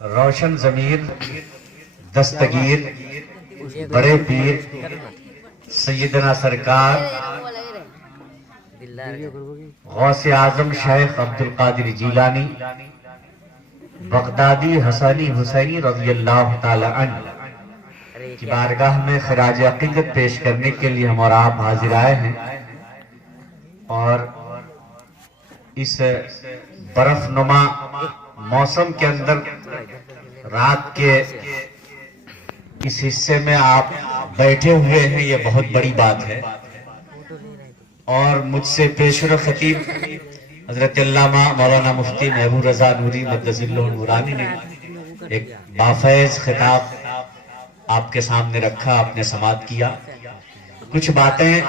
روشن ضمیر دستگیر بڑے پیر سیدنا سرکار غوث اعظم شیخ عبدالقادر جیلانی بغدادی حسنی حسینی رضی اللہ تعالی عنہ کی بارگاہ میں خراج عقیدت پیش کرنے کے لیے ہم اور آپ حاضر آئے ہیں، اور اس برف نما موسم کے اندر رات کے اس حصے میں آپ بیٹھے ہوئے ہیں، یہ بہت بڑی بات ہے۔ اور مجھ سے پیشر خطیب حضرت علامہ مولانا مفتی محبوب رضا نوری مقدس اللہ نورانی نے ایک بافیض خطاب آپ کے سامنے رکھا، آپ نے سماعت کیا۔ کچھ باتیں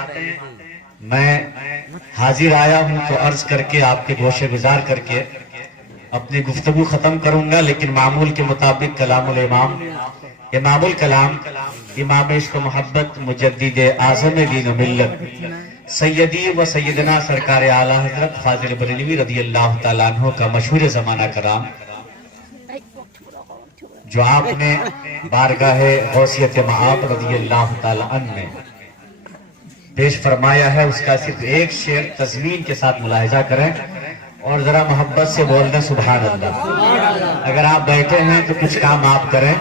میں حاضر آیا ہوں تو عرض کر کے آپ کے گوشے گزار کر کے اپنی گفتگو ختم کروں گا، لیکن معمول کے مطابق کلام الامام امام الکلام امام عشق و محبت مجدد اعظم دین و ملت سیدی و سیدنا سرکار اعلیٰ حضرت فاضل بریلوی رضی اللہ تعالیٰ عنہ کا مشہور زمانہ کرام جو آپ نے بارگاہ غوثیت مآب رضی اللہ تعالیٰ عنہ میں پیش فرمایا ہے، اس کا صرف ایک شعر تضمین کے ساتھ ملاحظہ کریں اور ذرا محبت سے بولنا سبحان اللہ۔ اگر آپ بیٹھے ہیں تو کچھ کام آپ کریں،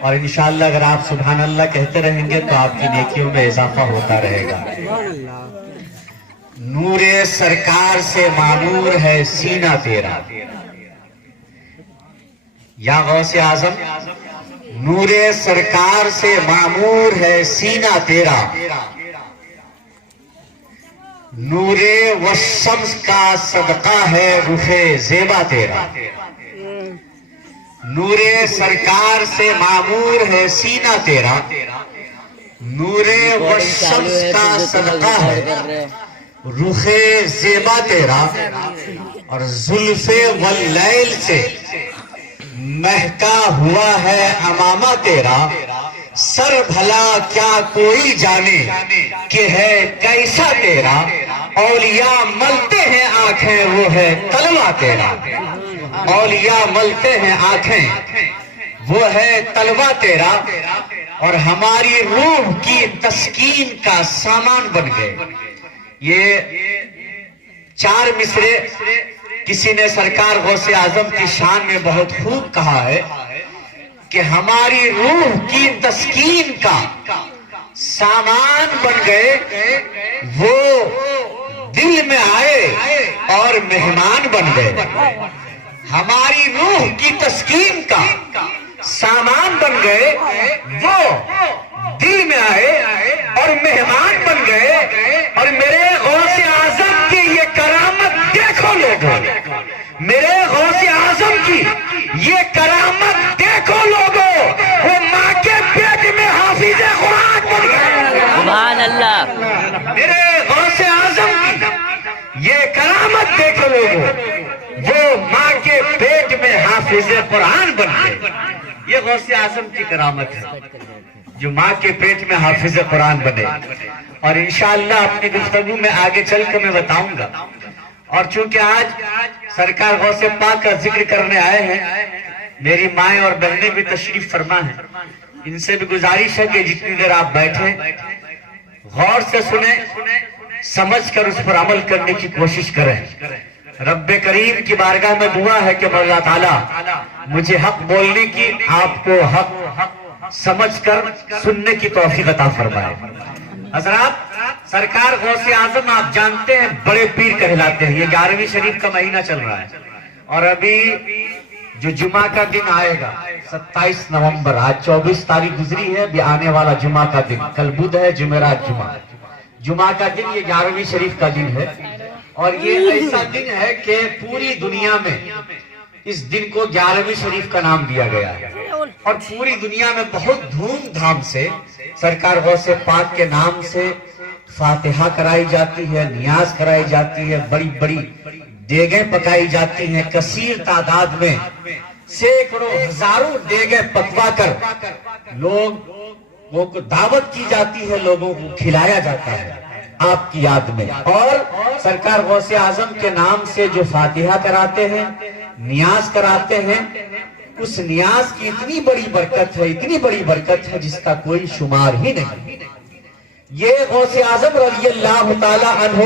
اور انشاءاللہ اگر آپ سبحان اللہ کہتے رہیں گے تو آپ کی نیکیوں میں اضافہ ہوتا رہے گا۔ نور سرکار سے معمور ہے سینہ تیرا، یا غوث اعظم نور سرکار سے معمور ہے سینہ تیرا، نور والشمس کا صدقہ ہے رخ زیبا تیرا۔ نور سرکار سے معمور ہے سینہ تیرا، نور والشمس کا صدقہ ہے رخ زیبا تیرا، اور زلف واللیل سے مہکا ہوا ہے امامہ تیرا، سر بھلا کیا کوئی جانے کہ ہے کیسا تیرا، اولیاء ملتے ہیں آنکھیں وہ ہے تلوہ تیرا، اولیاء ملتے ہیں آنکھیں وہ ہے تلوہ تیرا، اور ہماری روح کی تسکین کا سامان بن گئے۔ یہ چار مصرے کسی نے سرکار غوث اعظم کی شان میں بہت خوب کہا ہے کہ ہماری روح کی تسکین کا سامان بن گئے، وہ دل میں آئے اور مہمان بن گئے۔ ہماری روح کی تسکین کا سامان بن گئے، وہ دل میں آئے اور مہمان بن گئے، اور میرے غوث اعظم کی یہ کرامت دیکھو لوگوں، میرے غوث اعظم کی یہ کرامت دیکھو لوگوں، وہ ماں کے پیٹ میں حافظ قرآن بن گئے۔ سبحان اللہ۔ میرے غوث اعظم کی یہ کرامت دیکھو لوگوں، وہ ماں کے پیٹ میں حافظ قرآن بن گئے۔ یہ غوث اعظم کی کرامت ہے جو ماں کے پیٹ میں حافظ قرآن بنے، اور انشاءاللہ اپنی گفتگو میں آگے چل کر میں بتاؤں گا۔ اور چونکہ آج سرکار غوث پاک کا ذکر کرنے آئے ہیں، میری مائیں اور بہنیں بھی تشریف فرما ہیں، ان سے بھی گزارش ہے کہ جتنی دیر آپ بیٹھیں غور سے سنیں، سمجھ کر اس پر عمل کرنے کی کوشش کریں۔ رب کریم کی بارگاہ میں دعا ہے کہ اللہ تعالیٰ مجھے حق بولنے کی، آپ کو حق سمجھ کر سننے کی توفیق عطا فرمائے۔ حضرات، سرکار غوث اعظم آپ جانتے ہیں بڑے پیر کہلاتے ہیں۔ یہ 11ویں شریف کا مہینہ چل رہا ہے، اور ابھی جو جمعہ کا دن آئے گا 27 نومبر، آج 24 تاریخ گزری ہے، بھی آنے والا جمعہ کا دن، کل بدھ ہے، جمعرات جمعہ کا دن، یہ 11ویں شریف کا دن ہے، اور یہ ایسا دن ہے کہ پوری دنیا میں اس دن کو 11ویں شریف کا نام دیا گیا ہے، اور پوری دنیا میں بہت دھوم دھام سے سرکار غوث پاک کے نام سے فاتحہ کرائی جاتی ہے، نیاز کرائی جاتی ہے، بڑی بڑی دیگیں پکائی جاتی ہیں، کثیر تعداد میں سینکڑوں ہزاروں دیگیں پکوا کر لوگوں کو دعوت کی جاتی ہے، لوگوں کو کھلایا جاتا ہے آپ کی یاد میں۔ اور سرکار غوث اعظم کے نام سے جو فاتحہ کراتے ہیں، نیاز کراتے ہیں، اس نیاز کی اتنی بڑی برکت ہے، اتنی بڑی برکت ہے جس کا کوئی شمار ہی نہیں۔ یہ غوث اعظم رضی اللہ تعالی عنہ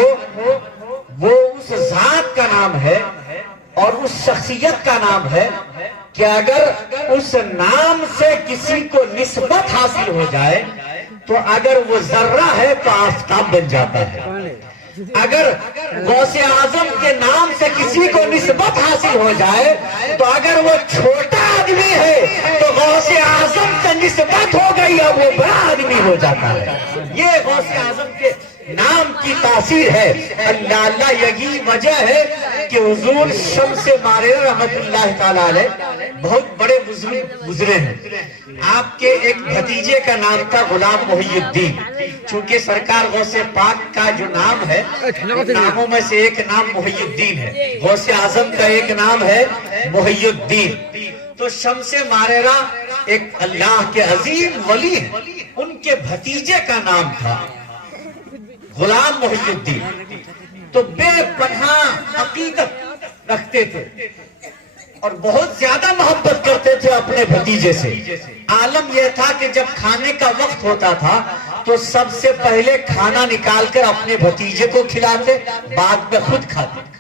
وہ اس ذات کا نام ہے اور اس شخصیت کا نام ہے کہ اگر اس نام سے کسی کو نسبت حاصل ہو جائے تو اگر وہ ذرہ ہے تو آفتاب بن جاتا ہے۔ اگر غوث اعظم کے نام سے کسی کو نسبت حاصل ہو جائے تو اگر وہ چھوٹا آدمی ہے تو غوث اعظم سے نسبت ہو گئی اور وہ بڑا آدمی ہو جاتا ہے۔ یہ غوث اعظم کے نام کی تاثیر ہے۔ اللہ یہی وجہ ہے کہ حضور شمس ماریرہ رحمت اللہ تعالی علیہ بہت بڑے بزرگ گزرے ہیں۔ آپ کے ایک بھتیجے کا نام تھا غلام محی الدین۔ چونکہ سرکار غوث پاک کا جو نام ہے ناموں میں سے ایک نام محی الدین ہے، غوث اعظم کا ایک نام ہے محی الدین۔ تو شمس ماریرہ ایک اللہ کے عظیم ولی ہیں، ان کے بھتیجے کا نام تھا غلام محی الدین۔ تو بے پناہ عقیدت رکھتے تھے اور بہت زیادہ محبت کرتے تھے اپنے بھتیجے سے۔ عالم یہ تھا کہ جب کھانے کا وقت ہوتا تھا تو سب سے پہلے کھانا نکال کر اپنے بھتیجے کو کھلاتے، بعد میں خود کھاتے۔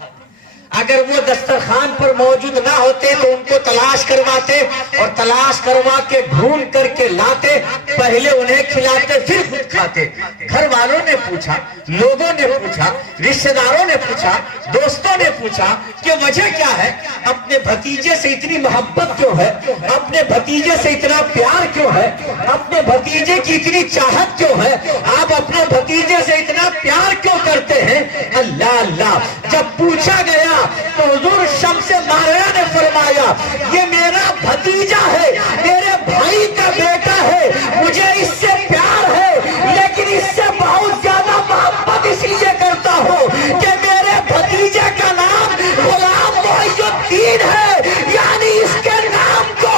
اگر وہ دسترخوان پر موجود نہ ہوتے تو ان کو تلاش کرواتے اور تلاش کروا کے ڈھونڈ کر کے لاتے، پہلے انہیں کھلاتے پھر خود کھاتے۔ گھر والوں نے پوچھا، لوگوں نے پوچھا، رشتہ داروں نے پوچھا، دوستوں نے پوچھا کہ وجہ کیا ہے؟ اپنے بھتیجے سے اتنی محبت کیوں ہے؟ اپنے بھتیجے سے اتنا پیار کیوں ہے؟ اپنے بھتیجے کی اتنی چاہت کیوں ہے؟ آپ اپنے بھتیجے سے اتنا پیار کیوں کرتے ہیں؟ اللہ اللہ جب پوچھا گیا تو حضور شمس ماریرہ نے فرمایا یہ میرا بھتیجا ہے، میرے بھائی کا بیٹا ہے، مجھے اس سے پیار ہے، لیکن اس سے بہت زیادہ محبت اس لیے کرتا ہوں کہ میرے بھتیجے کا نام غلام محی الدین ہے، یعنی اس کے نام کو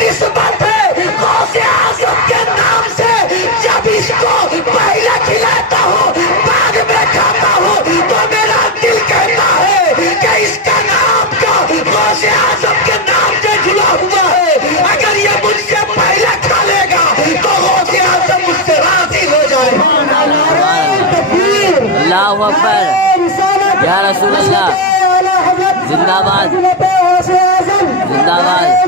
نسبت ہے غوث اعظم کے نام سے۔ جب اس کو پہلے کھلاتا ہوں بعد میں کھاتا ہوں تو میرا دل کہتا ہے کہ اس کا نام کا غوث اعظم کے نام سے جڑا ہوا ہے، اگر یہ مجھ سے پہلے کھا لے گا تو غوث اعظم مجھ سے راضی ہو جائے۔ اللہ اکبر، یا رسول اللہ، زندہ باد، زندہ باد۔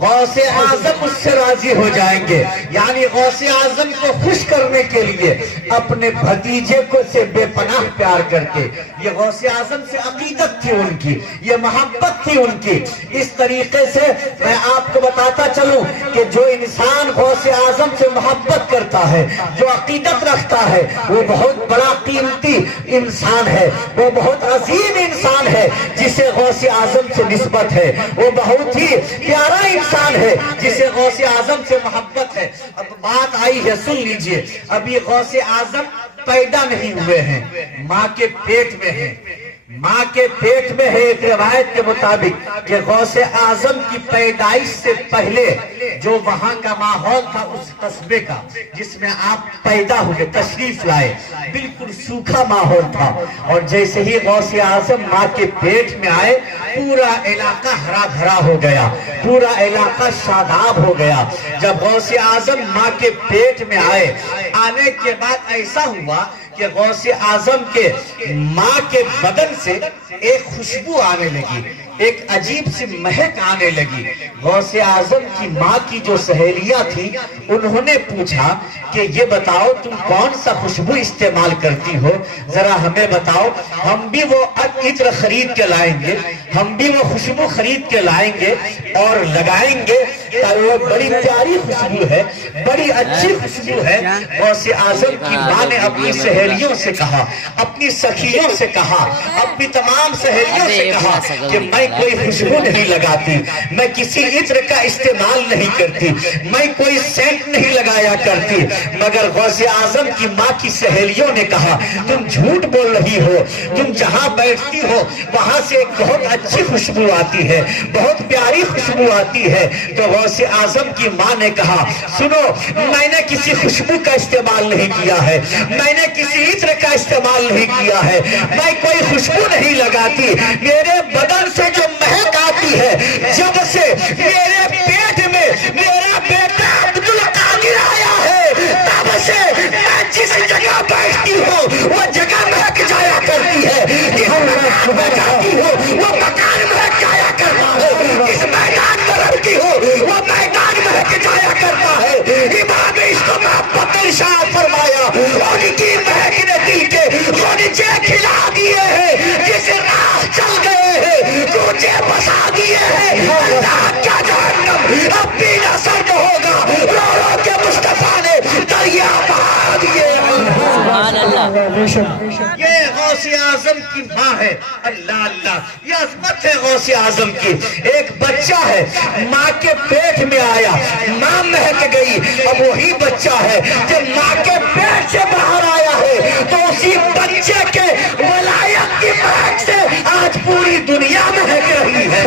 غوث اعظم اس سے راضی ہو جائیں گے، یعنی غوث اعظم کو خوش کرنے کے لیے اپنے بھتیجے کو سے بے پناہ پیار کر کے، یہ غوث اعظم سے عقیدت تھی ان کی، یہ محبت تھی ان کی۔ اس طریقے سے میں آپ کو بتاتا چلوں کہ جو انسان غوث اعظم سے محبت کرتا ہے، جو عقیدت رکھتا ہے، وہ بہت بڑا قیمتی انسان ہے، وہ بہت عظیم انسان ہے جسے غوث اعظم سے نسبت ہے، وہ بہت ہی پیارا انسان ہے جسے غوث اعظم سے محبت ہے۔ اب بات آئی ہے، سن لیجئے، ابھی غوث اعظم پیدا نہیں ہوئے ہیں، ماں کے پیٹ میں ہیں۔ ماں کے پیٹ میں ہے ایک روایت کے مطابق کہ غوث اعظم کی پیدائش سے پہلے جو وہاں کا ماحول تھا اس قصبے کا جس میں آپ پیدا ہوئے، تشریف لائے، بالکل سوکھا ماحول تھا، اور جیسے ہی غوث اعظم ماں کے پیٹ میں آئے پورا علاقہ ہرا بھرا ہو گیا، پورا علاقہ شاداب ہو گیا۔ جب غوث اعظم ماں کے پیٹ میں آئے، آنے کے بعد ایسا ہوا کہ غوث اعظم کے ماں کے بدن سے ایک خوشبو آنے لگی، ایک عجیب سی مہک آنے لگی۔ غوث اعظم کی ماں کی جو سہیلیاں تھی انہوں نے پوچھا کہ یہ بتاؤ تم کون سا خوشبو استعمال کرتی ہو، ذرا ہمیں بتاؤ، ہم بھی وہ عطر خرید کے لائیں گے، ہم بھی وہ خوشبو خرید کے لائیں گے اور لگائیں گے۔ وہ بڑی پیاری خوشبو ہے، بڑی اچھی خوشبو ہے۔ غوث اعظم کی ماں نے اپنی سہیلیوں سے کہا، اپنی سخیوں سے کہا، اپنی تمام سہیلیوں سے کہا کہ میں کوئی خوشبو نہیں لگاتی، میں کسی عطر کا استعمال نہیں کرتی، میں کوئی سینٹ نہیں لگایا کرتی، مگر غوث اعظم کی ماں کی سہیلیوں نے کہا تم جھوٹ بول رہی ہو، تم جہاں بیٹھتی ہو وہاں سے ایک بہت اچھی خوشبو آتی ہے، بہت پیاری خوشبو آتی ہے۔ تو غوث اعظم کی ماں نے کہا سنو میں نے کسی خوشبو کا استعمال نہیں کیا ہے, میں نے کسی عطر کا استعمال نہیں کیا ہے, میں کوئی خوشبو نہیں لگاتی, میرے بدن سے جو مہک آتی ہے جب سے میرے پیٹ میں میرا بیٹا عبد القادر آیا ہے تب سے میں جس جگہ بیٹھتی ہوں وہ جگہ مہک جایا کرتی ہے, جس مکان میں جاتی ہوں وہ مکان مہک جایا کرتا ہے, جس میدان میں رہتی ہوں وہ میدان مہک جایا کرتا ہے. امام عشق محبت ارشاد فرمایا ان کی مہک نے دل کے غنچے کھلا دیے ہیں, جس راہ چل گئے ہیں کوچے بسا دیے ہیں. اللہ کا جہنم اب بھی نہ سرد ہوگا, رو رو کے مصطفیٰ نے دریا بہا دیے ہیں. سبحان اللہ. یہ غوث اعظم کی ماں ہے. اللہ اللہ, یہ عظمت ہے غوث اعظم کی. ایک بچہ ہے ماں کے پیٹ میں آیا, ماں مہک گئی, اب وہی بچہ ہے جب ماں کے پیٹ سے باہر آیا ہے تو اسی بچے کے ولایت کی مہک سے آج پوری دنیا مہک رہی ہے.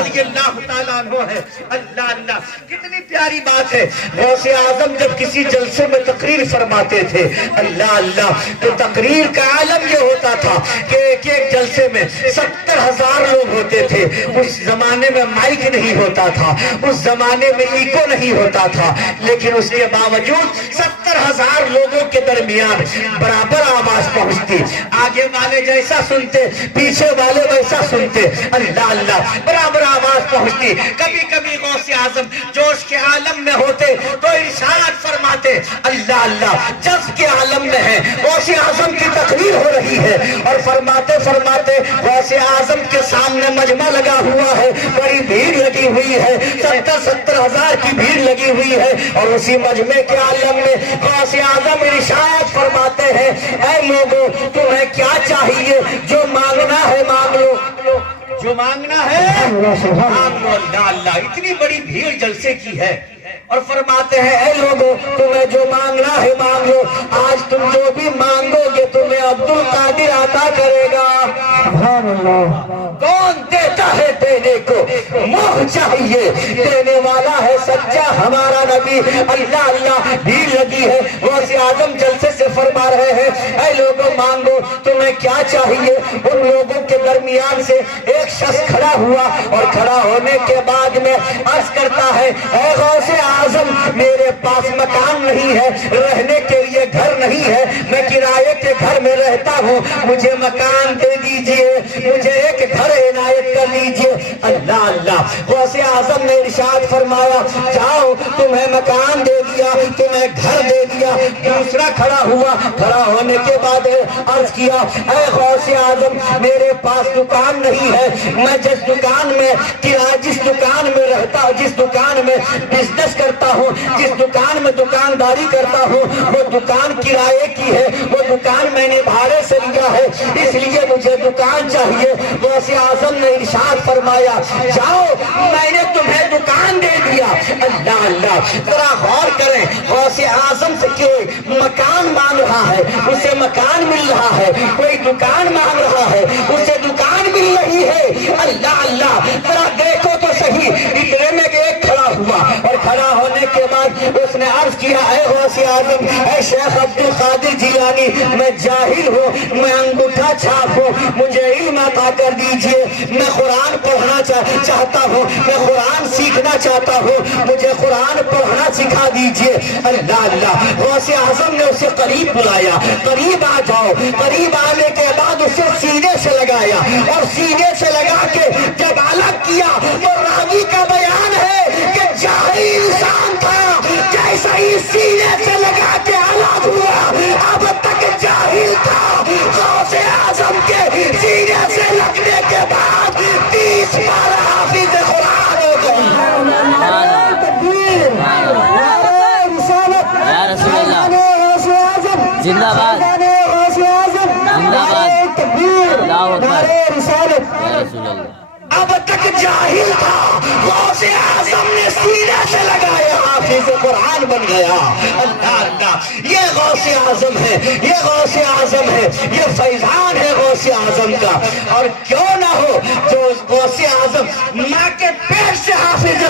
رضی اللہ تعالیٰ عنہ ہے. اللہ اللہ, کتنی پیاری بات ہے. غوث اعظم جب کسی جلسے میں تقریر فرماتے تھے اللہ اللہ تو تقریر کا عالم یہ ہوتا تھا کہ ایک ایک جلسے میں 70,000 لوگ ہوتے تھے. اس زمانے میں مائک نہیں ہوتا تھا, اس زمانے میں ایکو نہیں ہوتا تھا, لیکن اس کے باوجود 70,000 لوگوں کے درمیان برابر آواز پہنچتی. آگے والے جیسا سنتے پیچھے والے ویسا سنتے. اللہ اللہ, برابر آواز پہنچتی. کبھی کبھی غوث اعظم جوش کے عالم میں ہوتے تو ارشاد فرماتے اللہ اللہ جذب کے عالم میں ہے, غوث اعظم کی تقریر ہو رہی ہے اور فرماتے فرماتے غوث اعظم کے سامنے مجمع لگا ہوا ہے, بڑی بھیڑ لگی ہوئی ہے, 70,000 کی بھیڑ لگی ہوئی ہے, اور اسی مجمع کے عالم میں غوث اعظم ارشاد فرماتے ہیں اے لوگوں تمہیں کیا چاہیے, جو مانگنا ہے مانگ لو, جو مانگنا ہے مانگ لو. اللہ اللہ, اتنی بڑی بھیڑ جلسے کی ہے اور فرماتے ہیں اے لوگوں تمہیں جو مانگنا ہے مانگ لو, آج تم جو بھی مانگو گے تمہیں عبد القادر عطا کرے گا. کون دیتا ہے دینے کو, موہ چاہیے, دینے والا ہے سچا ہمارا نبی. اللہ اللہ, بھیڑ لگی ہے. غوث اعظم جلسے سے فرما رہے ہیں اے لوگوں مانگو تمہیں کیا چاہیے. ان لوگوں کے درمیان سے ایک شخص کھڑا ہوا اور کھڑا ہونے کے بعد میں عرض کرتا ہے اے غوث اعظم میرے پاس مکان نہیں ہے, رہنے کے لیے گھر نہیں ہے, میں کرائے کے گھر میں رہتا ہوں, مجھے مکان دے دیجئے, مجھے ایک گھر عنایت کر لیجئے. اللہ اللہ, غوث اعظم نے ارشاد فرمایا جاؤ تمہیں مکان دے دیا, تمہیں گھر دے دیا. دوسرا کھڑا ہوا, کھڑا ہونے کے بعد عرض کیا اے غوث اعظم میرے پاس دکان نہیں ہے, میں جس دکان میں جس دکان میں رہتا, جس دکان میں بزنس کرتا ہوں, جس دکان میں دکانداری کرتا ہوں وہ دکان کرائے کی ہے, وہ دکان میں نے بھاڑے سے لیا ہے, اس لیے مجھے دکان چاہیے. غوث اعظم نے ارشاد فرمایا جاؤ میں نے تمہیں دکان دے دیا. اللہ اللہ, ذرا غور کریں, غوث اعظم سے کہ مکان مانگ رہا ہے اسے مکان مل رہا ہے, کوئی دکان مانگ رہا ہے اسے دکان مل رہی ہے. اللہ اللہ, ذرا دیکھو تو صحیح. اتنے میں ایک کھڑا ہوا اور کھڑا ہونے کے بعد اس نے عرض کیا اے غوث اعظم, اے شیخ عبد القادر جیلانی, میں جاہل ہوں, میں انگوٹھا چھاپ ہوں, مجھے علم عطا کر دیجئے, میں قرآن پڑھنا چاہتا ہوں, میں قرآن سیکھنا چاہتا ہوں, مجھے قرآن پڑھنا سکھا دیجئے. اللہ اللہ, غوث اعظم نے اسے قریب بلایا, قریب آ جاؤ. قریب آنے کے بعد اسے سینے سے لگایا اور سینے سے لگا کے جب الگ کیا تو راوی کا بیان ہے کہ جاہل انسان تھا, جیسا ہی سینے سے لگا کے الگ ہوا اب تک جاہل تھا. غوث اعظم کے سینے سے لگنے کے بعد 30 بار حافظ قرآن ہو گئے. یا رسول اللہ, زندہ باد, زندہ باد, اللہ اکبر, یا رسول اللہ. اب تک جاہل تھا, غوث اعظم نے سینے سے لگایا, حافظ قرآن بن گیا. اللہ اللہ, یہ غوث اعظم ہے, یہ غوث اعظم ہے, یہ فیضان ہے غوث اعظم کا. اور کیوں نہ ہو جو غوث اعظم ماں کے پیٹ سے حافظ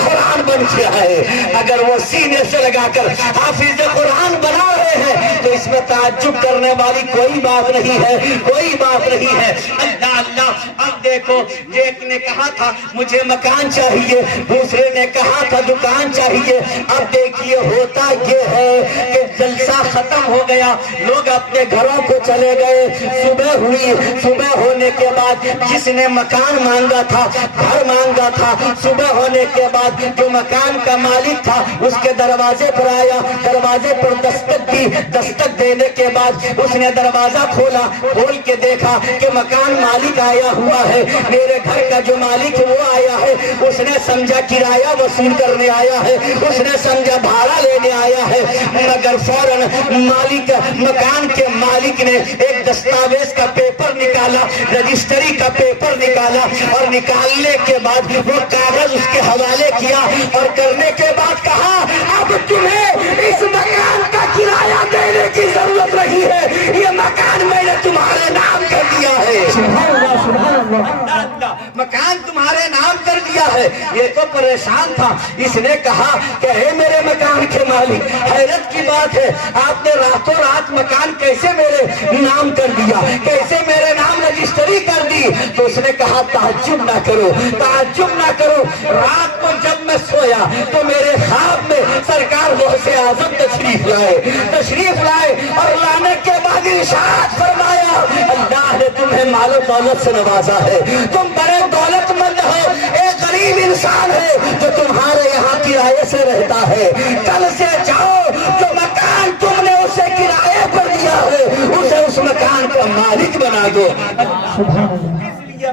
کیا ہے؟ اگر وہ سینے سے لگا کر حافظ قرآن بنا رہے ہیں تو اس میں تعجب کرنے والی کوئی بات نہیں ہے، کوئی بات نہیں ہے۔ اللہ اللہ، اب دیکھو، ایک نے کہا تھا مجھے مکان چاہیے، دوسرے نے کہا تھا دکان چاہیے۔ اب دیکھیے ہوتا یہ ہے کہ جلسہ ختم ہو گیا، لوگ اپنے گھروں کو چلے گئے، صبح ہوئی، صبح ہونے کے بعد جس نے مکان مانگا تھا، گھر مانگا تھا، صبح ہونے کے بعد جو مکان کا مالک تھا اس کے دروازے پر آیا، دروازے پر دستک دی، دستک دینے کے بعد اس نے دروازہ کھولا، کھول کے دیکھا کہ مکان مالک آیا ہوا ہے، میرے گھر کا جو مالک وہ آیا ہے، اس نے سمجھا کرایہ وصول کرنے آیا ہے، اس نے سمجھا بھاڑا لینے آیا ہے، مگر فوراً مالک، مکان کے مالک نے ایک دستاویز کا پیپر نکالا، رجسٹری کا پیپر نکالا، اور نکالنے کے بعد وہ کاغذ اس کے حوالے کیا، اور کرنے کے بعد کہا اب تمہیں اس مکان کا کرایہ دینے کی ضرورت نہیں ہے، یہ مکان میں نے تمہارے نام کر دیا ہے۔ سبحان اللہ، سبحان اللہ، مکان تمہارے نام کر دیا ہے۔ یہ تو پریشان تھا، اس نے کہا کہ اے میرے مکان کے مالک، حیرت کی بات ہے، آپ نے راتوں رات مکان کیسے میرے نام کر دیا، کیسے میرے نام رجسٹری کر دی؟ تو اس نے کہا تعجب نہ کرو، تعجب نہ کرو، رات کو جب میں سویا تو میرے خواب میں سرکار غوث اعظم تشریف لائے اور لانے کے بعد ارشاد فرمایا اللہ نے تمہیں مال و دولت سے نوازا ہے، تم بڑے دولت مند ہو، ایک غریب انسان ہے جو تمہارے یہاں کرائے سے رہتا ہے، کل سے جاؤ، جو مکان تم نے اسے کرائے پر دیا ہے اسے اس مکان کا مالک بنا دو۔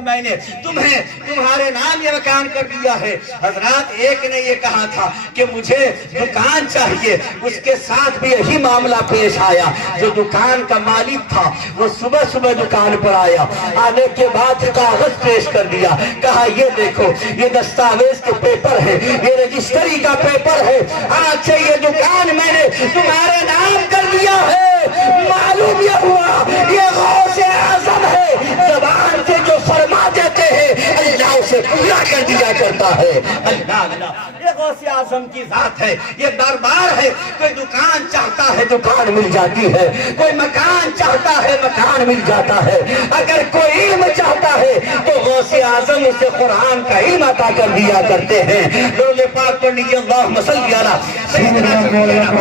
میں نے تمہیں تمہارے نام یہ مکان کر دیا ہے۔ حضرات ایک نے یہ کہا تھا کہ مجھے دکان چاہیے، اس کے ساتھ بھی یہی معاملہ پیش آیا، جو دکان کا مالک تھا وہ صبح صبح دکان پر آیا، آنے کے بعد کاغذ پیش کر دیا، کہا یہ دیکھو یہ دستاویز کے پیپر ہے، یہ رجسٹری کا پیپر ہے، آج سے یہ دکان میں نے تمہارے نام کر دیا ہے۔ معلوم یہ ہوا یہ غوث اعظم ہے، زبان سے جو فرما دیتے ہیں اللہ اسے پورا کر دیا کرتا ہے۔ اللہ اللہ، یہ غوث اعظم کی ذات ہے، یہ دربار ہے، کوئی دکان چاہتا ہے دکان مل جاتی ہے، کوئی مکان چاہتا ہے مکان مل جاتا ہے، اگر کوئی علم چاہتا ہے تو غوث اعظم اسے قرآن کا علم عطا کر دیا کرتے ہیں۔ درود پاک پڑھ لیجیے، اللہم صلی علی سیدنا مولانا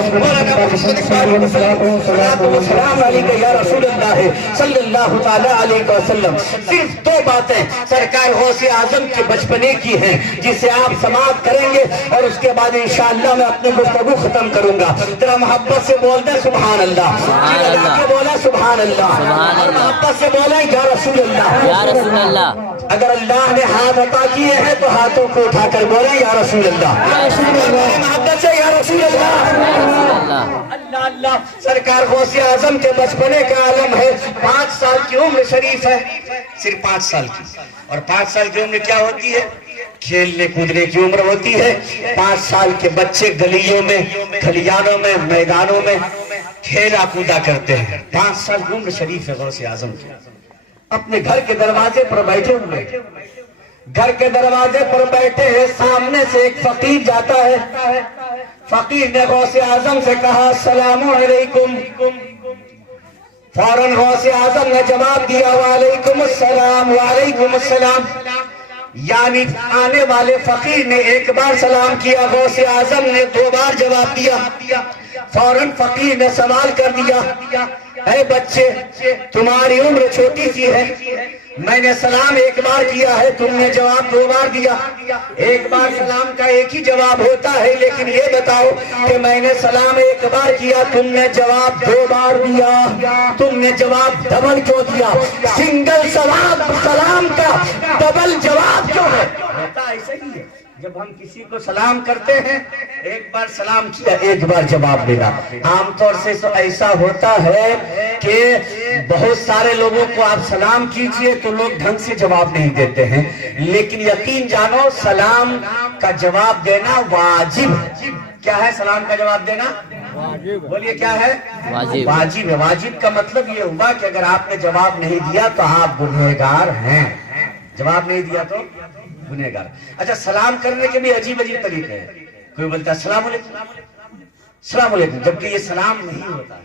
السلام علیکم یا رسول اللہ صلی اللہ تعالی علیہ وسلم۔ صرف دو باتیں سرکار غوث اعظم کے بچپنے کی ہیں جسے آپ سماعت کریں گے اور اس کے بعد انشاءاللہ میں اپنے گفتگو ختم کروں گا۔ ذرا محبت سے بول دیں سبحان اللہ، لگا کے بولا سبحان اللہ، اور محبت سے بولیں یا رسول اللہ، یا رسول اللہ۔ اگر اللہ نے ہاتھ عطا کیے ہیں تو ہاتھوں کو اٹھا کر بولیں یا رسول اللہ، محبت سے یا رسول اللہ۔ اللہ اللہ، سرکار غوث اعظم کے بچپنے کا عالم ہے، 5 سال کی عمر شریف ہے، صرف 5 سال کی، اور 5 سال کی عمر کیا ہوتی ہے؟ کھیلنے کودنے کی عمر ہوتی ہے۔ 5 سال کے بچے گلیوں میں، کھلیانوں میں، میدانوں میں کھیلا کودا کرتے ہیں۔ 5 سال کی عمر شریف ہے غوث اعظم کی۔ اپنے گھر کے دروازے پر بیٹھے ہوئے، گھر کے دروازے پر بیٹھے ہیں، سامنے سے ایک فقیر جاتا ہے، فقیر نے غوث اعظم سے کہا السلام علیکم، فوراً غوث اعظم نے جواب دیا وعلیکم السلام، وعلیکم السلام، یعنی آنے والے فقیر نے ایک بار سلام کیا، غوث اعظم نے 2 بار جواب دیا۔ فوراً فقیر نے سوال کر دیا اے بچے تمہاری عمر چھوٹی سی ہے، میں نے سلام ایک بار کیا ہے، تم نے جواب 2 بار دیا، ایک بار سلام کا ایک ہی جواب ہوتا ہے، لیکن یہ بتاؤ کہ میں نے سلام ایک بار کیا، تم نے جواب 2 بار دیا، تم نے جواب ڈبل کیوں دیا؟ سنگل سلام کا ڈبل جواب کیوں ہے؟ ہوتا ایسا ہی ہے، جب ہم کسی کو سلام کرتے ہیں ایک بار سلام کیا ایک بار جواب دینا۔ عام طور سے تو ایسا ہوتا ہے کہ بہت سارے لوگوں کو آپ سلام کیجئے تو لوگ ڈھنگ سے جواب نہیں دیتے ہیں، لیکن یقین جانو سلام کا جواب دینا واجب ہے۔ کیا ہے سلام کا جواب دینا؟ بولیے کیا ہے؟ واجب ہے۔ واجب کا مطلب یہ ہوا کہ اگر آپ نے جواب نہیں دیا تو آپ گنہگار ہیں، جواب نہیں دیا تو گنہگار۔ اچھا سلام کرنے کے بھی عجیب عجیب طریقے ہیں، کوئی بولتا ہے السلام علیکم، السلام علیکم، جبکہ یہ سلام نہیں ہوتا ہے،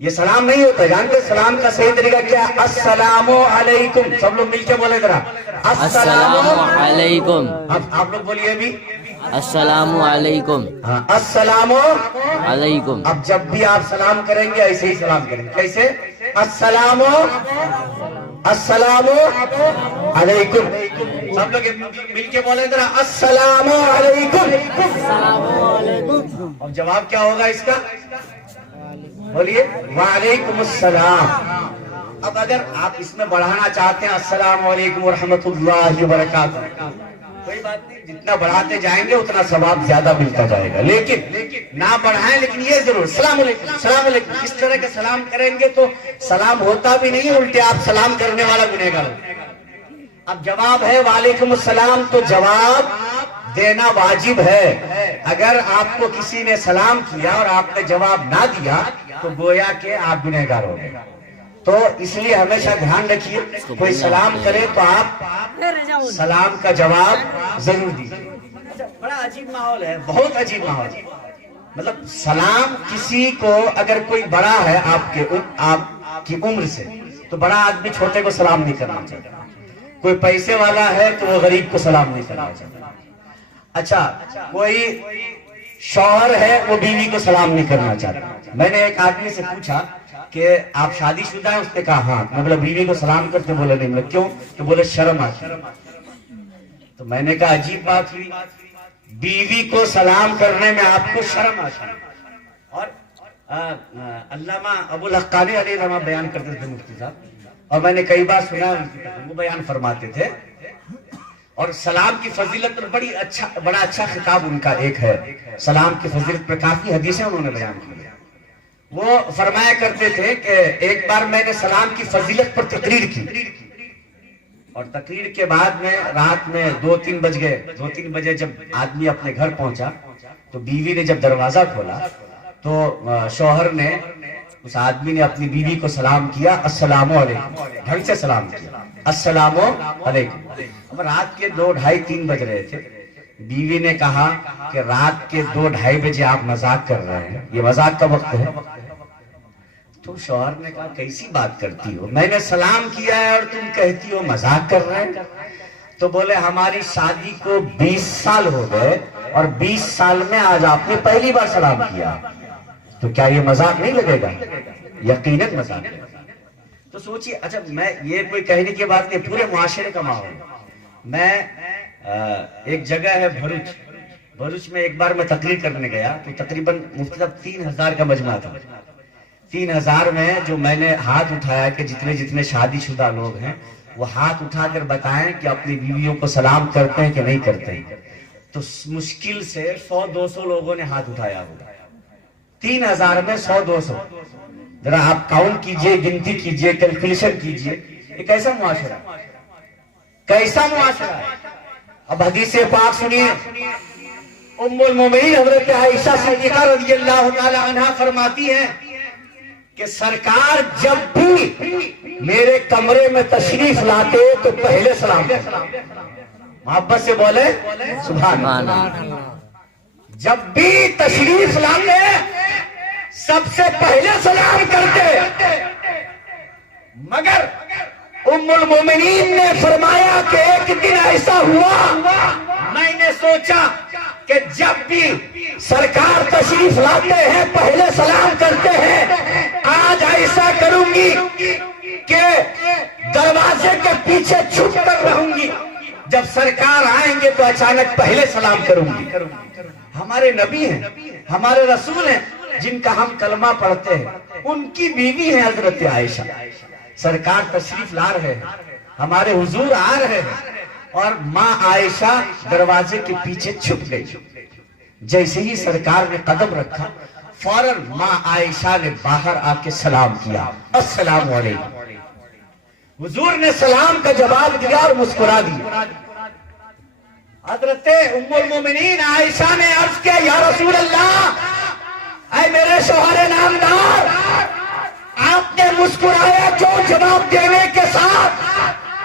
یہ سلام نہیں ہوتا ہے۔ جانتے سلام کا صحیح طریقہ کیا ہے؟ السلام علیکم، سب لوگ مل کے بولے ذرا السلام علیکم، اب آپ لوگ بولیے ابھی، السلام علیکم، ہاں السلام علیکم، اب جب بھی آپ سلام کریں گے ایسے ہی سلام کریں گے، کیسے؟ السلام السلام علیکم، سب لوگ مل کے بولیں ذرا السلام علیکم۔ اب جواب کیا ہوگا اس کا؟ بولیے وعلیکم السلام۔ اب اگر آپ اس میں بڑھانا چاہتے ہیں السلام علیکم ورحمۃ اللہ وبرکاتہ، کوئی بات نہیں، جتنا بڑھاتے جائیں گے اتنا ثواب زیادہ ملتا جائے گا، لیکن نہ بڑھائیں، لیکن یہ ضرور السلام علیکم السلام علیکم اس طرح کا سلام کریں گے تو سلام ہوتا بھی نہیں، الٹے آپ سلام کرنے والا گنہگار ہوگا۔ اب جواب ہے وعلیکم السلام، تو جواب دینا واجب ہے۔ اگر آپ کو کسی نے سلام کیا اور آپ نے جواب نہ دیا تو گویا کہ آپ گنہگار ہو گئے۔ تو اس لیے ہمیشہ دھیان رکھیے، کوئی سلام کرے تو آپ سلام کا جواب ضرور دیجیے۔ بڑا عجیب ماحول ہے، بہت عجیب ماحول ہے، مطلب سلام کسی کو، اگر کوئی بڑا ہے آپ کی عمر سے تو بڑا آدمی چھوٹے کو سلام نہیں کرنا چاہتا، کوئی پیسے والا ہے تو وہ غریب کو سلام نہیں کرنا چاہتا، اچھا کوئی شوہر ہے وہ بیوی کو سلام نہیں کرنا چاہتا۔ میں نے ایک آدمی سے پوچھا کہ آپ شادی شدہ ہیں؟ اس نے کہا ہاں۔ میں بولا بیوی کو سلام کرتے؟ بولے نہیں۔ میں کیوں؟ کہ بولے شرم آتی۔ تو میں نے کہا عجیب بات ہوئی، بیوی کو سلام کرنے میں آپ کو شرم آتی ہے۔ اور علامہ ابو الحقانی علیہ رحمہ بیان کرتے تھے مفتی صاحب، اور میں نے کئی بار سنا وہ بیان فرماتے تھے، اور سلام کی فضیلت پر بڑا اچھا خطاب ان کا ایک ہے، سلام کی فضیلت پر کافی حدیثیں انہوں نے بیان کی۔ وہ فرمایا کرتے تھے کہ ایک بار میں نے سلام کی فضیلت پر تقریر کی، اور تقریر کے بعد میں رات میں 2-3 بج گئے۔ 2-3 بجے جب آدمی اپنے گھر پہنچا تو بیوی نے جب دروازہ کھولا تو شوہر نے، اس آدمی نے اپنی بیوی کو سلام کیا، السلام علیکم، ڈھنگ سے سلام کیا، السلام علیکم۔ اب رات کے 2-2:30-3 بج رہے تھے۔ بیوی نے کہا کہ رات کے 2-2:30 بجے آپ مذاق کر رہے ہیں، یہ مذاق کا وقت ہے؟ تو شوہر نے کہا کیسی بات کرتی ہو، میں نے سلام کیا ہے اور تم کہتی ہو مذاق کر رہے ہیں؟ تو بولے ہماری شادی کو 20 سال ہو گئے اور 20 سال میں آج آپ نے پہلی بار سلام کیا، تو کیا یہ مذاق نہیں لگے گا؟ یقیناً مذاق لگے گا۔ تو سوچیے، اچھا میں یہ کوئی کہنے کی بات نہیں، پورے معاشرے کا ماحول۔ میں ایک جگہ ہے بھروچ میں ایک بار میں تقریر کرنے گیا تو تقریباً مفتی صاحب 3000 کا مجمع تھا۔ 3000 میں جو میں نے ہاتھ اٹھایا کہ جتنے شادی شدہ لوگ ہیں وہ ہاتھ اٹھا کر بتائیں کہ اپنی بیویوں کو سلام کرتے ہیں کہ نہیں کرتے ہیں، تو مشکل سے 100-200 لوگوں نے ہاتھ اٹھایا ہوگا۔ 3000 میں 100-200، ذرا آپ کاؤنٹ کیجئے، گنتی کیجئے، کیلکولیشن کیجئے، یہ کیسا معاشرہ ہے، کیسا معاشرہ ہے۔ اب حدیث پاک سنیے، ام المومنین حضرت عائشہ صدیقہ رضی اللہ تعالی عنہ فرماتی ہیں کہ سرکار جب بھی میرے کمرے میں تشریف لاتے تو پہلے سلام کرتے، محبت سے بولے سبحان اللہ۔ جب بھی تشریف لاتے سب سے پہلے سلام کرتے، مگر ام المومنین نے فرمایا کہ ایک دن ایسا ہوا میں نے سوچا کہ جب بھی سرکار تشریف لاتے ہیں پہلے سلام کرتے ہیں، آج ایسا کروں گی کہ دروازے کے پیچھے چھپ کر رہوں گی، جب سرکار آئیں گے تو اچانک پہلے سلام کروں گی۔ ہمارے نبی ہیں، ہمارے رسول ہیں جن کا ہم کلمہ پڑھتے ہیں، ان کی بیوی ہیں حضرت عائشہ، سرکار تشریف لا رہے ہیں، ہمارے حضور آ رہے ہیں، اور ماں عائشہ دروازے کے پیچھے چھپ گئی۔ جیسے ہی سرکار نے قدم رکھا فوراً ماں عائشہ نے باہر آ کے سلام کیا، السلام علیکم۔ حضور نے سلام کا جواب دیا اور مسکرا دیا۔ حضرت ام المومنین عائشہ نے عرض کیا، یا رسول اللہ، اے میرے شوہر نامدار، آپ نے مسکرایا جو جواب دینے کے ساتھ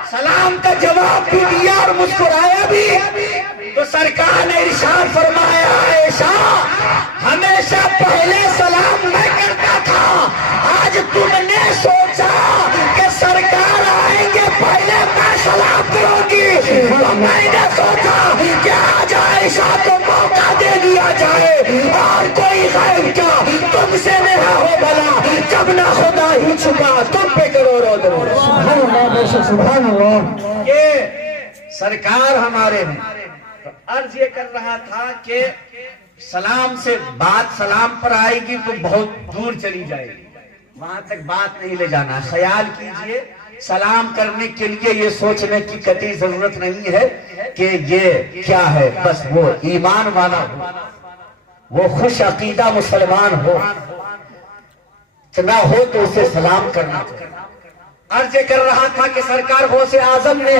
سلام کا جواب بھی دیا اور مسکرایا بھی، تو سرکار نے ارشاد فرمایا عائشہ ہمیشہ پہلے سلام میں کرتا تھا، آج تم نے سوچا کہ سرکار آئیں گے پہلے میں سلام کروں گی، تو میں نے سوچا کہ آج عائشہ کو موقع دے دیا جائے اور کوئی غیر کیا تم سے نہ ہو بھلا، جب نہ خدا ہی چھپا تم پہ کرو رو دو۔ سبحان اللہ بے شک سبحان اللہ۔ یہ سرکار ہمارے ہیں۔ تو عرض یہ کر رہا تھا کہ سلام سے بات سلام پر آئے گی تو بہت دور چلی جائے گی، وہاں تک بات نہیں لے جانا۔ خیال کیجئے سلام کرنے کے لیے یہ سوچنے کی قطعی ضرورت نہیں ہے کہ یہ کیا ہے، بس وہ ایمان والا ہو، وہ خوش عقیدہ مسلمان ہو، نہ ہو تو اسے سلام کرنا چاہیے۔ عرض کر رہا تھا کہ سرکار غوث اعظم نے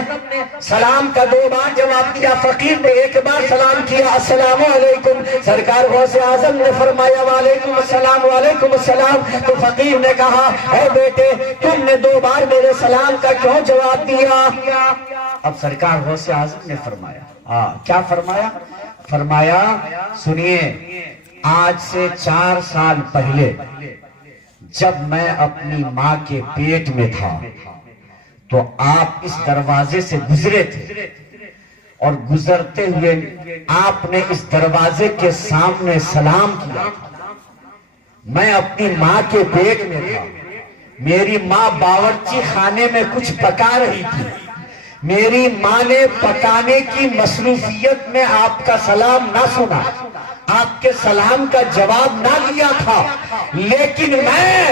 سلام کا 2 بار جواب دیا، فقیر نے 1 بار سلام کیا السلام علیکم، سرکار غوث اعظم نے فرمایا وعلیکم السلام وعلیکم السلام، تو فقیر نے کہا اے بیٹے تم نے 2 بار میرے سلام کا کیوں جواب دیا؟ اب سرکار غوث اعظم نے فرمایا کیا فرمایا؟ فرمایا سنیے، آج سے 4 سال پہلے جب میں اپنی ماں کے پیٹ میں تھا تو آپ اس دروازے سے گزرے تھے اور گزرتے ہوئے آپ نے اس دروازے کے سامنے سلام کیا۔ میں اپنی ماں کے پیٹ میں تھا، میری ماں باورچی خانے میں کچھ پکا رہی تھی، میری ماں نے پکانے کی مصروفیت میں آپ کا سلام نہ سنا، آپ کے سلام کا جواب نہ دیا تھا، لیکن میں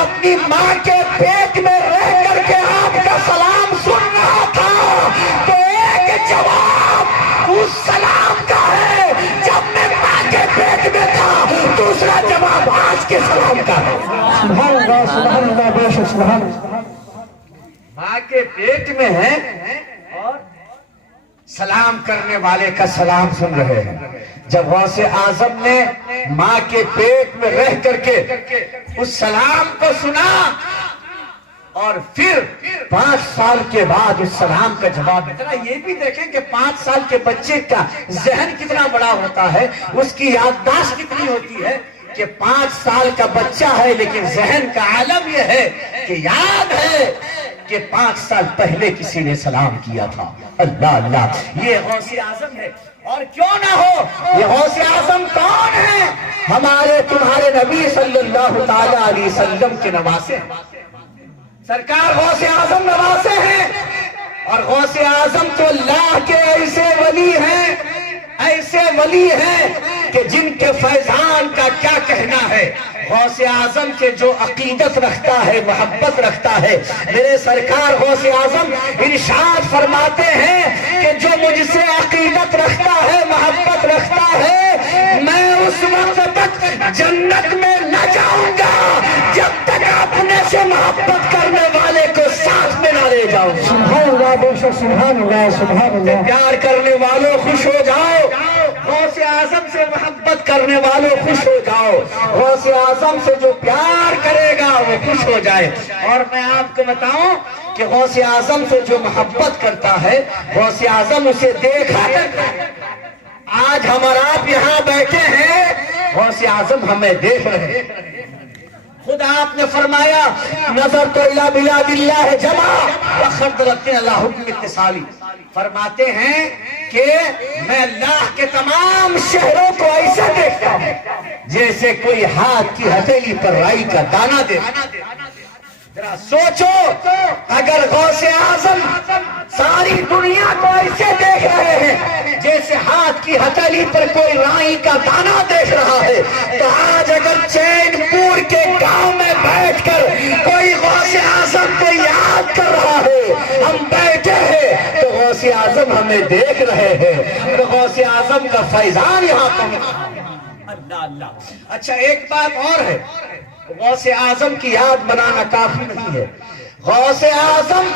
اپنی ماں کے پیٹ میں رہ کر کے آپ کا سلام سن رہا تھا، تو ایک جواب اس سلام کا ہے جب میں ماں کے پیٹ میں تھا، دوسرا جواب آج کے سلام کا ہے۔ سبحان اللہ بے شک سبحان اللہ۔ ماں کے پیٹ میں ہے اور سلام کرنے والے کا سلام سن رہے ہیں۔ جب غوث اعظم نے ماں کے پیٹ میں رہ کر کے اس سلام کو سنا اور پھر 5 سال کے بعد اس سلام کا جواب اتنا، یہ بھی دیکھیں کہ 5 سال کے بچے کا ذہن کتنا بڑا ہوتا ہے، اس کی یادداشت کتنی ہوتی ہے کہ 5 سال کا بچہ ہے لیکن ذہن کا عالم یہ ہے کہ یاد ہے کہ 5 سال پہلے کسی نے سلام کیا تھا۔ اللہ اللہ، یہ غوث اعظم ہے، اور کیوں نہ ہو، یہ غوث اعظم کون ہے؟ ہمارے تمہارے نبی صلی اللہ تعالی علیہ وسلم کے نواسے ہیں، سرکار غوث اعظم نواسے ہیں، اور غوث اعظم تو اللہ کے ایسے ولی ہیں، ایسے ولی ہیں کہ جن کے فیضان کا کیا کہنا ہے۔ غوث اعظم کے جو عقیدت رکھتا ہے، محبت رکھتا ہے، میرے سرکار غوث اعظم ارشاد فرماتے ہیں کہ جو مجھ سے عقیدت رکھتا ہے، محبت رکھتا ہے، میں اس وقت تک جنت میں نہ جاؤں گا جب تک اپنے سے محبت کرنے والے کو ساتھ میں نہ لے جاؤں۔ سبحان اللہ بے شک سبحان اللہ سبحان اللہ۔ پیار کرنے والوں خوش ہو جاؤ، غوث اعظم سے محبت کرنے والوں خوش ہو جاؤ، غوث اعظم سے جو پیار کرے گا وہ خوش ہو جائے۔ اور میں آپ کو بتاؤں کہ غوث اعظم سے جو محبت کرتا ہے، غوث اعظم اسے دیکھا کرتا ہے۔ آج ہم اور آپ یہاں بیٹھے ہیں، غوث اعظم ہمیں دیکھ رہے ہیں۔ خود آپ نے فرمایا نظر تو الی بلاد اللہ جمع وخرجت اللہ حکم اتصالی، فرماتے ہیں کہ میں اللہ کے تمام شہروں کو ایسا دیکھتا ہوں جیسے کوئی ہاتھ کی ہتھیلی پر رائی کا دانہ دیکھتا۔ ذرا سوچو، اگر غوث اعظم ساری دنیا کو ایسے دیکھ رہے ہیں جیسے ہاتھ کی ہتھیلی پر کوئی رائی کا دانہ دیکھ رہا ہے، تو آج اگر چین پور کے گاؤں میں بیٹھ کر کوئی غوث اعظم کو یاد کر رہا ہے، ہم بیٹھے ہیں تو غوث اعظم ہمیں دیکھ رہے ہیں، تو غوث اعظم کا فیضان یہاں پہنچا۔ اللہ اللہ۔ اچھا ایک بات اور ہے، غوث اعظم کی یاد بنانا کافی نہیں ہے۔ غوث اعظم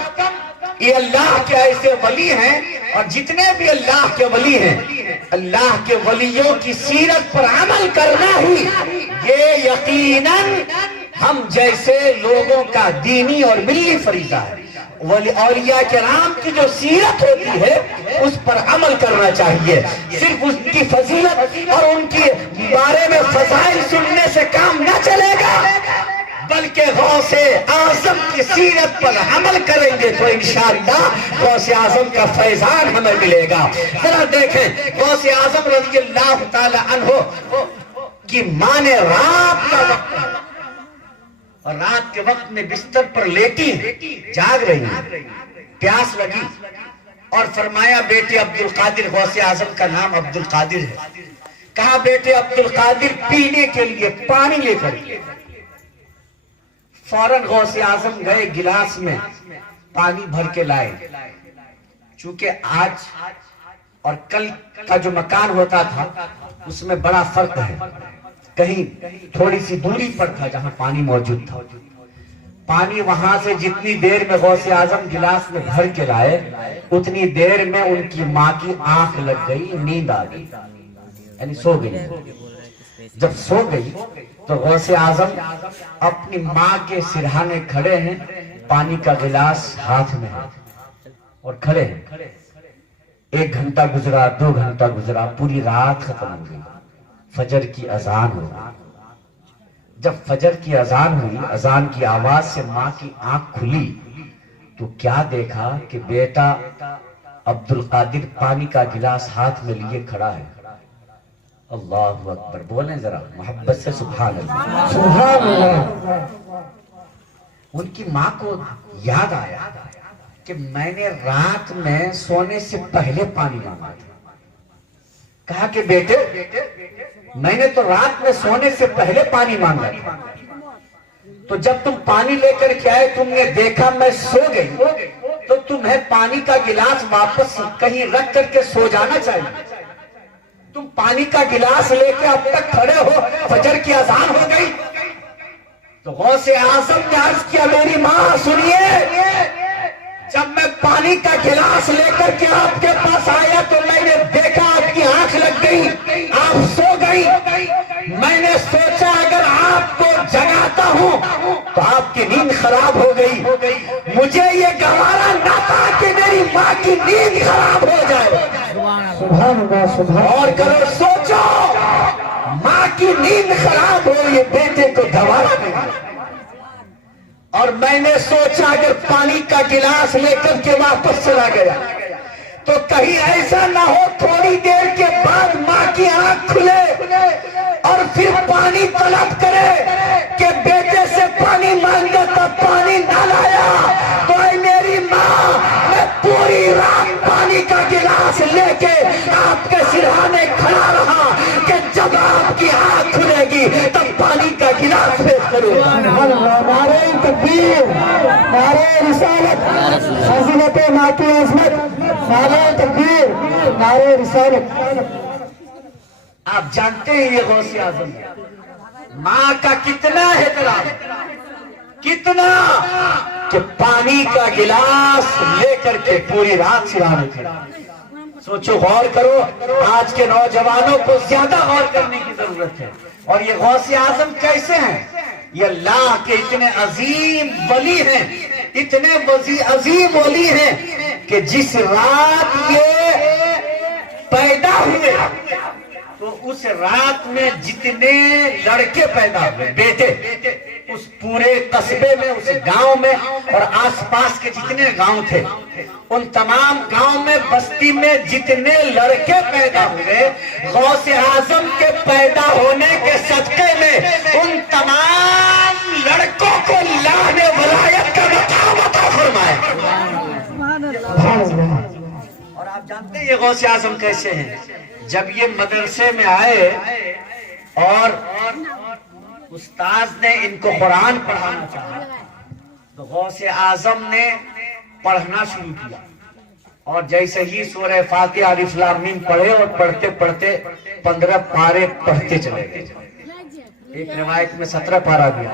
یہ اللہ کے ایسے ولی ہیں، اور جتنے بھی اللہ کے ولی ہیں، اللہ کے ولیوں کی سیرت پر عمل کرنا ہی یہ یقیناً ہم جیسے لوگوں کا دینی اور ملی فریضہ ہے۔ اولیاء کرام کی جو سیرت ہوتی ہے اس پر عمل کرنا چاہیے. صرف اس کی فضیلت اور ان کے بارے میں فضائل سننے سے کام نہ چلے گا، بلکہ غوث اعظم کی سیرت پر عمل کریں گے تو انشاءاللہ غوث اعظم کا فیضان ہمیں ملے گا. ذرا دیکھیں غوث اعظم رضی اللہ تعالی عنہ کی ماں نے رات کا وقت اور رات کے وقت میں بستر پر لیٹی جاگ رہی، پیاس لگی اور فرمایا بیٹے عبد القادر، غوث اعظم کا نام عبد القادر ہے، کہا بیٹے عبد القادر پینے کے لیے پانی لے کر. فوراً غوث اعظم گئے، گلاس میں پانی بھر کے لائے. چونکہ آج اور کل کا جو مکان ہوتا تھا اس میں بڑا فرق ہے، کہیں تھوڑی سی دوری پر تھا جہاں پانی موجود تھا. پانی وہاں سے جتنی دیر میں غوث اعظم گلاس میں بھر کے لائے اتنی دیر میں ان کی ماں کی آنکھ لگ گئی، نیند آ گئی، یعنی سو گئی. جب سو گئی تو غوث اعظم اپنی ماں کے سرہانے کھڑے ہیں، پانی کا گلاس ہاتھ میں ہے اور کھڑے ہیں. 1 گھنٹہ گزرا، 2 گھنٹہ گزرا، پوری رات ختم ہو گئی. فجر کی اذان ہو گئی. جب فجر کی اذان ہوئی، اذان کی آواز سے ماں کی آنکھ کھلی تو کیا دیکھا کہ بیٹا عبد القادر پانی کا گلاس ہاتھ میں لیے کھڑا ہے. اللہ اکبر، بولیں ذرا محبت سے سبحان اللہ. سبحان اللہ. ان کی ماں کو یاد آیا کہ میں نے رات میں سونے سے پہلے پانی مانگا تھا. کہا کہ بیٹے میں نے تو رات میں سونے سے پہلے پانی مانگا تھا، تو جب تم پانی لے کر کے آئے تم نے دیکھا میں سو گئی تو تمہیں پانی کا گلاس واپس کہیں رکھ کر کے سو جانا چاہیے. تم پانی کا گلاس لے کے اب تک کھڑے ہو، فجر کی اذان ہو گئی. تو غوث اعظم نے عرض کیا میری ماں سنیے، جب میں پانی کا گلاس لے کر کے آپ کے پاس آیا تو میں نے دیکھا آپ کی آنکھ لگ گئی، آپ سو گئی. میں نے سوچا اگر آپ کو جگاتا ہوں تو آپ کی نیند خراب ہو گئی. مجھے یہ گوارا نہ تھا کہ میری ماں کی نیند خراب ہو جائے. سبحان اللہ. سبحان اور کرو سوچو ماں کی نیند خراب ہو یہ بیٹے کو گوارا نہیں. اور میں نے سوچا اگر پانی کا گلاس لے کر کے واپس چلا گیا تو کہیں ایسا نہ ہو تھوڑی دیر کے بعد ماں کی آنکھ کھلے اور پھر پانی طلب کرے کہ بیٹے سے پانی مانگا تھا پانی نہ لایا. تو اے میری ماں میں پوری رات پانی کا گلاس لے کے آپ کے سرہانے کھڑا رہا کہ جب آپ کی آنکھ کھلے گی تب پانی کا گلاس پیش کروں. سبحان اللہ. نعرہ تکبیر، نعرہ رسالت، فضیلت ماں کی عظمت، نعرہ تکبیر، نعرہ رسالت. آپ جانتے ہیں یہ غوث اعظم ماں کا کتنا احترام، کتنا کہ پانی کا گلاس لے کر کے پوری رات سرانے تھے. سوچو غور کرو، آج کے نوجوانوں کو زیادہ غور کرنے کی ضرورت ہے. اور یہ غوث اعظم کیسے ہیں؟ یہ اللہ کے اتنے عظیم ولی ہیں، اتنے عظیم ولی ہیں کہ جس رات یہ پیدا ہوئے تو اس رات میں جتنے لڑکے پیدا ہوئے بیٹے اس پورے قصبے میں، اس گاؤں میں اور آس پاس کے جتنے گاؤں تھے ان تمام گاؤں میں بستی میں جتنے لڑکے پیدا ہوئے غوث اعظم کے پیدا ہونے کے صدقے میں ان تمام لڑکوں کو اللہ نے ولایت کا مقام عطا فرمایا. اور آپ جانتے ہیں یہ غوث اعظم کیسے ہیں؟ جب یہ مدرسے میں آئے اور استاذ نے ان کو قرآن پڑھانا چاہا تو غوث اعظم نے پڑھنا شروع کیا اور جیسے ہی سورہ فاتحہ الف لام میم پڑھے اور پڑھتے پڑھتے 15 پارے پڑھتے چلے گئے. ایک روایت میں 17 پارہ بھی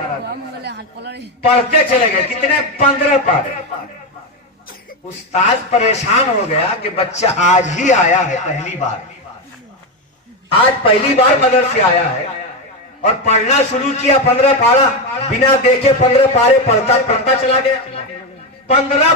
پڑھتے چلے گئے. کتنے؟ 15 پارے. استاذ پریشان ہو گیا کہ بچہ آج ہی آیا ہے، پہلی بار آج پہلی بار مدرسے آیا ہے اور پڑھنا شروع کیا 15 پارہ، بنا دیکھے 15 پارے پڑھتا چلا گیا. 15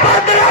15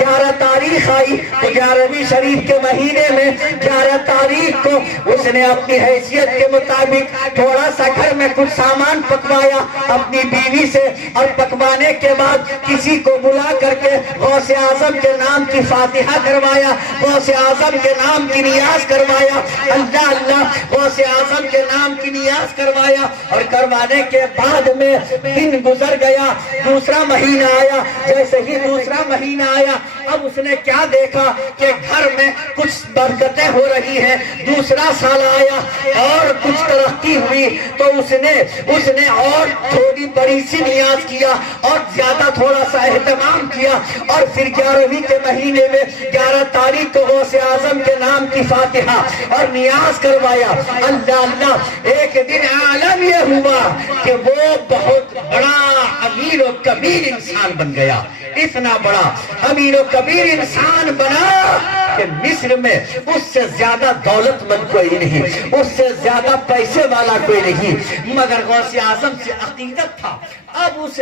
11 تاریخ آئی تو 11ویں شریف کے مہینے میں 11 تاریخ کو اس نے اپنی حیثیت کے مطابق تھوڑا سا گھر میں کچھ سامان پکوایا اپنی بیوی سے، اور پکوانے کے بعد کسی کو بلا کر کے غوث اعظم کے نام کی فاتحہ کروایا، غوث اعظم کے نام کی نیاز کروایا، اللہ اللہ غوث اعظم کے نام کی نیاز کروایا، اور کروانے کے بعد میں دن گزر گیا، دوسرا مہینہ آیا۔ جیسے ہی دوسرا مہینہ آیا اب اس نے کیا دیکھا کہ گھر میں کچھ برکتیں ہو رہی ہیں، دوسرا سال آیا اور کچھ ترقی ہوئی تو اس نے اور تھوڑی بڑی سی نیاز کیا اور زیادہ تھوڑا سا اہتمام کیا، اور پھر 11ویں کے مہینے میں 11 تاریخ کو غوث اعظم کے نام کی فاتحہ اور نیاز کروایا۔ اللہ اللہ ایک دن عالم یہ ہوا کہ وہ بہت بڑا امیر و کبیر انسان بن گیا، اتنا بڑا امیر و کبیر انسان بنا کہ مصر میں اس سے زیادہ دولت مند کوئی نہیں، اس سے زیادہ پیسے والا کوئی نہیں، مگر غوث اعظم سے عقیدت تھا۔ اب اس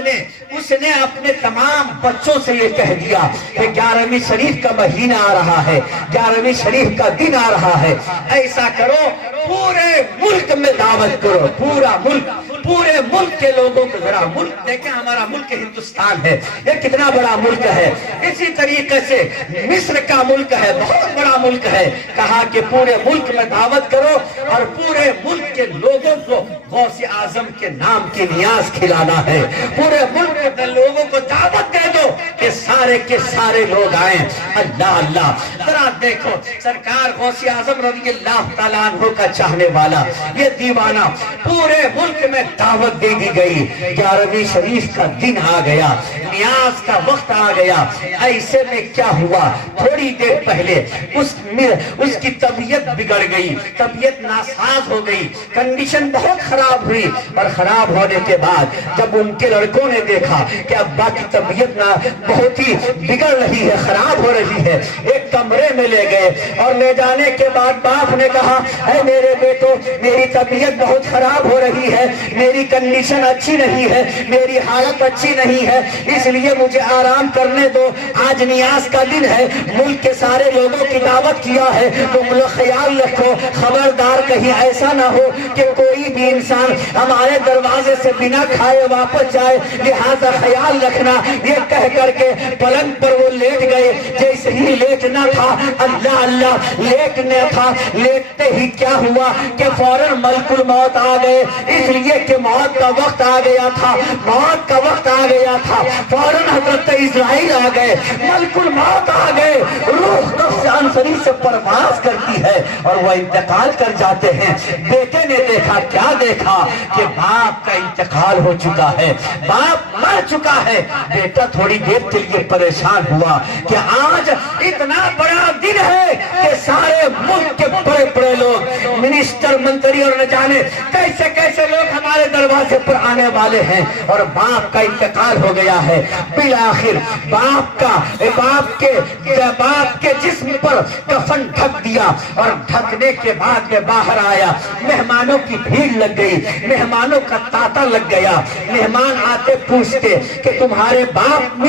نے اپنے تمام بچوں سے یہ کہہ دیا کہ 11ویں شریف کا مہینہ آ رہا ہے، 11ویں شریف کا دن آ رہا ہے، ایسا کرو پورے ملک میں دعوت کرو، پورے ملک کے لوگوں کو، ذرا ملک دیکھیں ہمارا ملک ہندوستان ہے، یہ کتنا بڑا ملک ہے، اسی طریقے سے مصر کا ملک ہے، بہت بڑا ملک ہے، کہا کہ پورے ملک میں دعوت کرو اور پورے ملک کے لوگوں کو غوث اعظم کے نام کی نیاز کھلانا ہے، پورے ملک کے لوگوں کو دعوت دے دو کہ سارے کے سارے لوگ آئیں۔ اللہ اللہ ذرا دیکھو سرکار غوث اعظم رضی اللہ تعالیٰ عنہ کا چاہنے والا یہ دیوانہ پورے ملک میں دعوت دے دی گئی، 11ویں شریف کا دن آ گیا، نیاز کا وقت آ گیا، ایسے میں کیا ہوا تھوڑی دیر پہلے اس کی طبیعت بگڑ گئی، طبیعت ناساز ہو گئی، کنڈیشن بہت خراب ہوئی، اور خراب ہونے کے بعد جب ان کے لڑکوں نے دیکھا کہ ابا کی طبیعت بہت ہی بگڑ رہی ہے، خراب ہو رہی ہے، ایک کمرے میں لے گئے، اور لے جانے کے بعد باپ نے کہا اے میرے بیٹو میری طبیعت بہت خراب ہو رہی ہے، میری کنڈیشن اچھی نہیں ہے، میری حالت اچھی نہیں ہے، اس لیے مجھے آرام کرنے دو، آج نیاز کا دن ہے، ملک کے سارے لوگوں کی دعوت کیا ہے، تم لوگ خیال رکھو، خبردار کہیں ایسا نہ ہو کہ کوئی بھی انسان ہمارے دروازے سے بنا کھائے واپس جائے، لہذا خیال رکھنا۔ یہ کہہ کر کے پلنگ پر وہ لیٹ گئے، جیسے ہی لیٹنا تھا اللہ اللہ لیٹنے تھا، لیٹتے ہی کیا ہوا کہ فوراً ملک الموت آ گئے، اس لیے کہ موت کا وقت آ گیا تھا، موت کا وقت آ گیا تھا، فوراً حضرت اسرائیل آ گئے، ملک الموت آ گئے، روح نفس انصری سے پرواز کرتی ہے اور وہ انتقال کر جاتے ہیں۔ بیٹے نے دیکھا، کیا دیکھا کہ باپ کا انتقال ہو چکا ہے، باپ مر چکا ہے۔ بیٹا تھوڑی دیر کے لیے پریشان ہوا کہ آج اتنا بڑا دن ہے کہ سارے ملک کے بڑے بڑے لوگ، منسٹر، منتری اور نہ جانے کیسے کیسے لوگ ہمارے دروازے پر آنے والے ہیں، اور باپ کا انتقال ہو گیا ہے۔ بالآخر باپ کے جسم پر کفن ڈھک دیا، اور ڈھکنے کے بعد میں باہر آیا، مہمانوں کی بھیڑ لگ گئی، مہمانوں کا تاتا لگ گیا، مہمان آتے پوچھتے کہ تمہارے باپ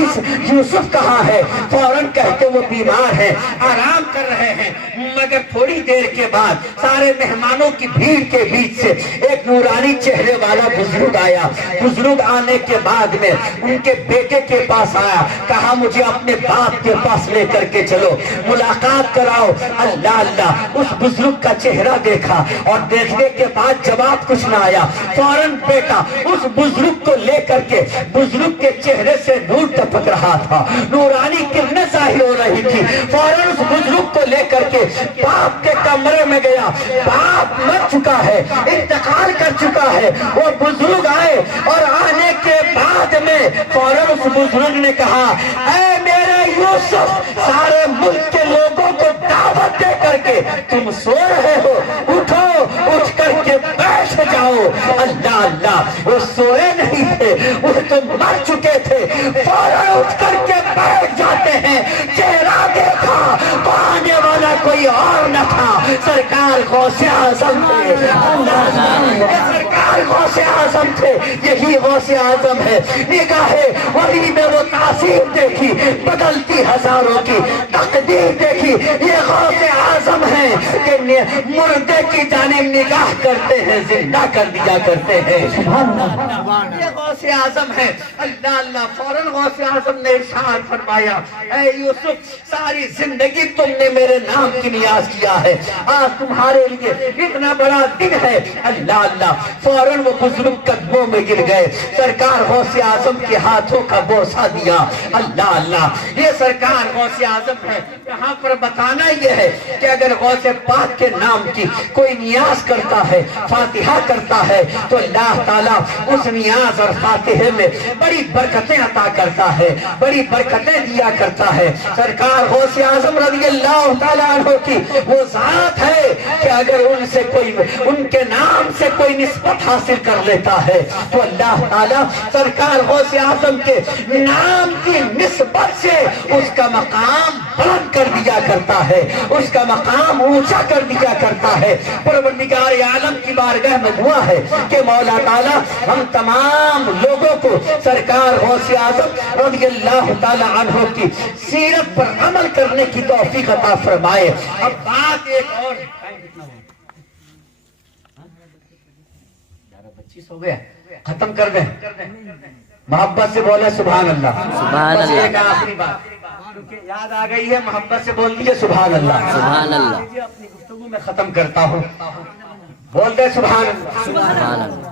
یوسف کہاں ہے، فوراً کہتے وہ بیمار ہے، آرام کر رہے ہیں، مگر تھوڑی دیر کے بعد سارے مہمانوں کی بھیڑ کے بیچ سے ایک نورانی چہرے والا بزرگ آیا، بزرگ آنے کے بعد میں ان کے بیٹے کے پاس آیا، کہا مجھے اپنے باپ کے پاس لے کر کے چلو، ملاقات کراؤ۔ اللہ اللہ اس بزرگ کا چہرہ دیکھا، اور دیکھنے کے بعد جواب کچھ نہ آیا، فوراً بیٹا اس بزرگ کو لے کر کے، بزرگ کے چہرے سے نور ٹپک رہا تھا، نورانی کرنیں ظاہر ہو رہی تھی، فوراً اس بزرگ کو لے کر کے باپ کے کمرے میں گیا، باپ مر چکا ہے، انتقال کر چکا ہے، وہ بزرگ آئے، اور آنے کے بعد میں فوراً اس بزرگ نے کہا اے میرے یوسف، سارے ملک کے لوگوں کو دعوت دے کر کے تم سو رہے ہو، اٹھو، اٹھ کر کے بیٹھ جاؤ۔ اللہ اللہ وہ سوئے نہیں تھے، وہ تو مر چکے تھے، فوراً اٹھ کر کے بیٹھ جاتے ہیں۔ چہرہ دیکھا تو آنے والا کوئی اور نہ تھا، سرکار غوث اعظم تھے، سرکار غوث اعظم تھے، یہی غوث اعظم ہے۔ نگاہ وحی میں وہ تاثیر دیکھی، بدلتی ہزاروں کی تقدیر دیکھی، یہ غوث اعظم ہے کہ مردے کی جانب نگاہ کرتے ہیں زندہ کر دیا کرتے ہیں۔ یہ غوث اعظم ہے۔ اللہ اللہ، فوراً غوث اعظم نے ارشاد فرمایا، اے یوسف ساری زندگی تم نے میرے نام کی نیاز کیا ہے، آج تمہارے لیے اتنا بڑا دن ہے۔ اللہ اللہ، فوراً وہ بزرگ قدموں میں گر گئے، سرکار غوث اعظم کے ہاتھوں کا بوسہ دیا۔ اللہ اللہ، یہ سرکار غوث اعظم ہے۔ یہاں پر بتانا یہ ہے کہ اگر غوث پاک کے نام کی کوئی نیاز کرتا ہے، فاتحہ کرتا ہے، تو اللہ تعالیٰ اس نیاز اور فاتحے میں بڑی برکتیں عطا کرتا ہے، بڑی برکتیں دیا کرتا ہے۔ سرکار غوث اعظم رضی اللہ تعالیٰ عنہ کی وہ ذات ہے کہ اگر ان کے نام سے کوئی نسبت حاصل کر لیتا ہے تو اللہ تعالیٰ سرکار غوث اعظم کے نام کی نسبت سے اس کا مقام بلند کر دیا کرتا ہے، اس کا مقام اونچا کر دیا کرتا ہے۔ پروردگار عالم کی بارگاہ میں دعا ہے کہ مولا تعالیٰ ہم تمام لوگوں کو سرکار غوث اعظم رضی اللہ تعالیٰ عنہ کی سیرت پر عمل کرنے کی توفیق عطا فرمائے۔ اب بات ایک اور، 25 ہو گیا، ختم کر دیں، محبت سے بولے سبحان اللہ۔ سبحان اللہ۔ ایک آخری بات کیونکہ یاد آ گئی ہے، محبت سے بول دیجیے سبحان اللہ۔ سبحان اللہ۔ اپنی گفتگو میں ختم کرتا ہوں، بول دے سبحان اللہ۔ سبحان اللہ۔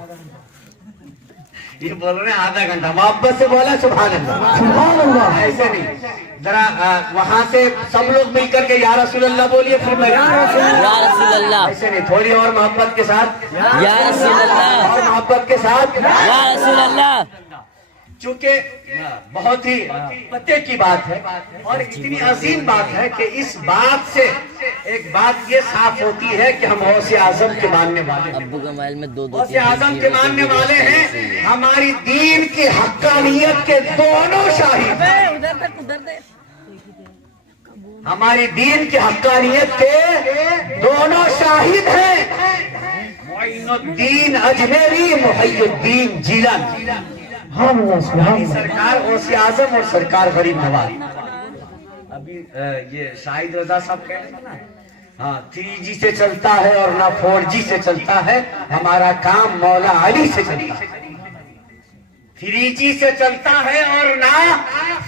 یہ بول رہے ہیں آدھا گھنٹہ، محبت سے بولا سبحان اللہ۔ سبحان اللہ۔ ایسے نہیں، ذرا وہاں سے سب لوگ مل کر کے یا رسول اللہ بولیے، پھر میں یا رسول اللہ، ایسے نہیں، تھوڑی اور محبت کے ساتھ، یا رسول اللہ، اور محبت کے ساتھ، یا رسول اللہ۔ چونکہ بہت ہی پتے کی بات ہے اور اتنی عظیم بات ہے کہ اس بات سے ایک بات یہ صاف ہوتی ہے کہ ہم غوث اعظم کے ماننے والے ہیں، ابو کے موبائل میں دو غوث اعظم کے ماننے والے ہیں، ہماری دین کی حقانیت کے دونوں شاہد ہیں، ہماری دین کی حقانیت کے دونوں شاہد ہیں، معین الدین اجمیری، محی الدین جیلانی، سرکار غوث اعظم اور سرکار غریب نواز۔ ابھی یہ شاہد رضا صاحب کہہ رہے ہیں نا، ہاں 3G سے چلتا ہے اور نہ 4G سے چلتا ہے، ہمارا کام مولا علی سے چلتا ہے۔ 3G سے چلتا ہے اور نہ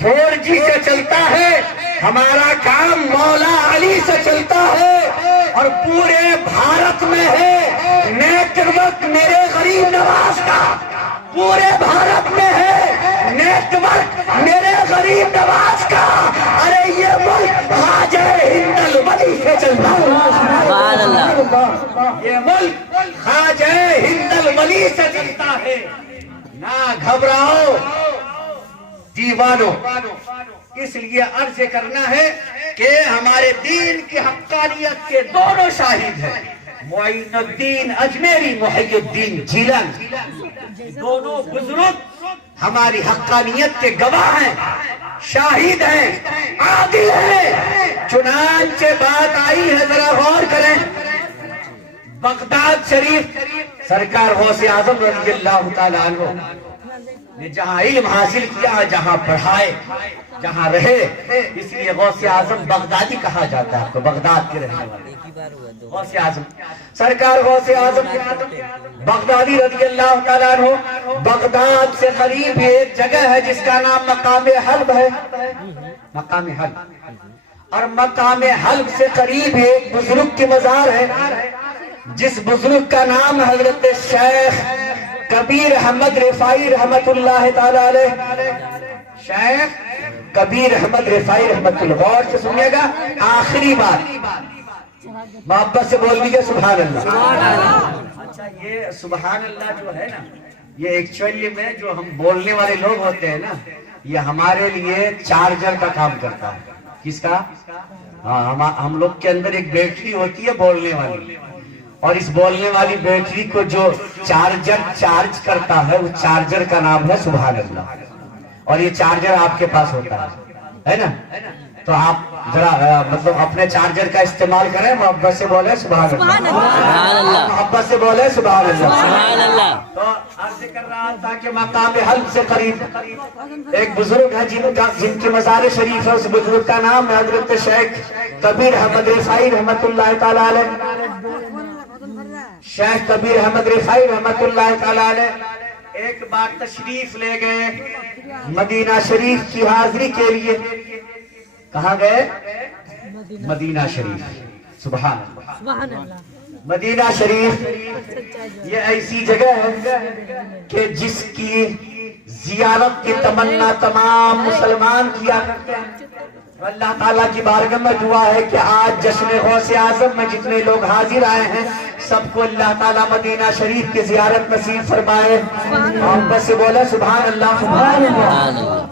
4G سے چلتا ہے، ہمارا کام مولا علی سے چلتا ہے، اور پورے بھارت میں ہے نیٹ ورک میرے غریب نواز کا، پورے بھارت میں ہے نیٹ ورک میرے غریب نواز کا۔ ارے یہ ملک خواجہ ہند الولی سے چلتا ہے، سبحان اللہ۔ یہ ملک خواجہ ہند الولی سے چلتا ہے۔ نہ گھبراؤ دیوانو، اس لیے عرض کرنا ہے کہ ہمارے دین کی حقانیت کے دونوں شاہد ہیں، معین الدین اجمیری، محی الدین جیلانی، دونوں بزرگ ہماری حقانیت کے گواہ ہیں، شاہد ہیں، عادل ہیں۔ چنانچہ بات آئی ہے، ذرا غور کریں، بغداد شریف سرکار غوث اعظم رضی اللہ تعالیٰ عنہ نے جہاں علم حاصل کیا، جہاں پڑھائے، جہاں رہے، اس لیے غوث اعظم بغدادی کہا جاتا ہے، تو بغداد کے رہنے والے غوث اعظم، سرکار غوث اعظم بغدادی رضی اللہ تعالیٰ عنہ۔ بغداد سے قریب ایک جگہ ہے جس کا نام مقام حلب ہے، مقام حلب، اور مقام حلب سے قریب ایک بزرگ کی مزار ہے، جس بزرگ کا نام حضرت شیخ کبیر احمد رفاعی رحمت اللہ تعالیٰ علیہ، شیخ کبیر احمد رفاعی رحمت اللہ۔ غور سے سنیے گا، آخری بات، محبت سے بول دیجیے سبحان اللہ۔ اچھا، یہ سبحان اللہ جو ہے نا، یہ ایکچولی میں جو ہم بولنے والے لوگ ہوتے ہیں نا، یہ ہمارے لیے چارجر کا کام کرتا ہے۔ کس کا؟ ہاں، ہم لوگ کے اندر ایک بیٹری ہوتی ہے بولنے والی، اور اس بولنے والی بیٹری کو جو چارجر چارج کرتا ہے، اس چارجر کا نام ہے سبحان اللہ، اور یہ چارجر آپ کے پاس ہوتا ہے نا؟ تو آپ ذرا مطلب اپنے چارجر کا استعمال کریں، محبت سے بولے سبحان اللہ، سبحان اللہ، محبت سے بولے سبحان اللہ۔ سبحان اللہ۔ تو عرض کر رہا تھا کہ مقام حلب سے قریب ایک بزرگ ہے جن کی مزار شریف ہے، اس بزرگ کا نام ہے حضرت شیخ کبیر احمد رفاعی رحمت اللہ تعالی علیہ۔ شیخ کبیر احمد رفاعی رحمت اللہ تعالی علیہ ایک بار تشریف لے گئے مدینہ شریف کی حاضری کے لیے۔ کہاں گئے؟ مدینہ شریف۔ سبحان اللہ۔ مدینہ شریف یہ ایسی جگہ ہے کہ جس کی زیارت کی تمنا تمام مسلمان کیا کرتے ہیں۔ اللہ تعالیٰ کی بارگاہ میں دعا ہے کہ آج جشن غوث اعظم میں جتنے لوگ حاضر آئے ہیں سب کو اللہ تعالیٰ مدینہ شریف کی زیارت نصیب فرمائے۔ اور بس بولے سبحان اللہ، سبحان اللہ۔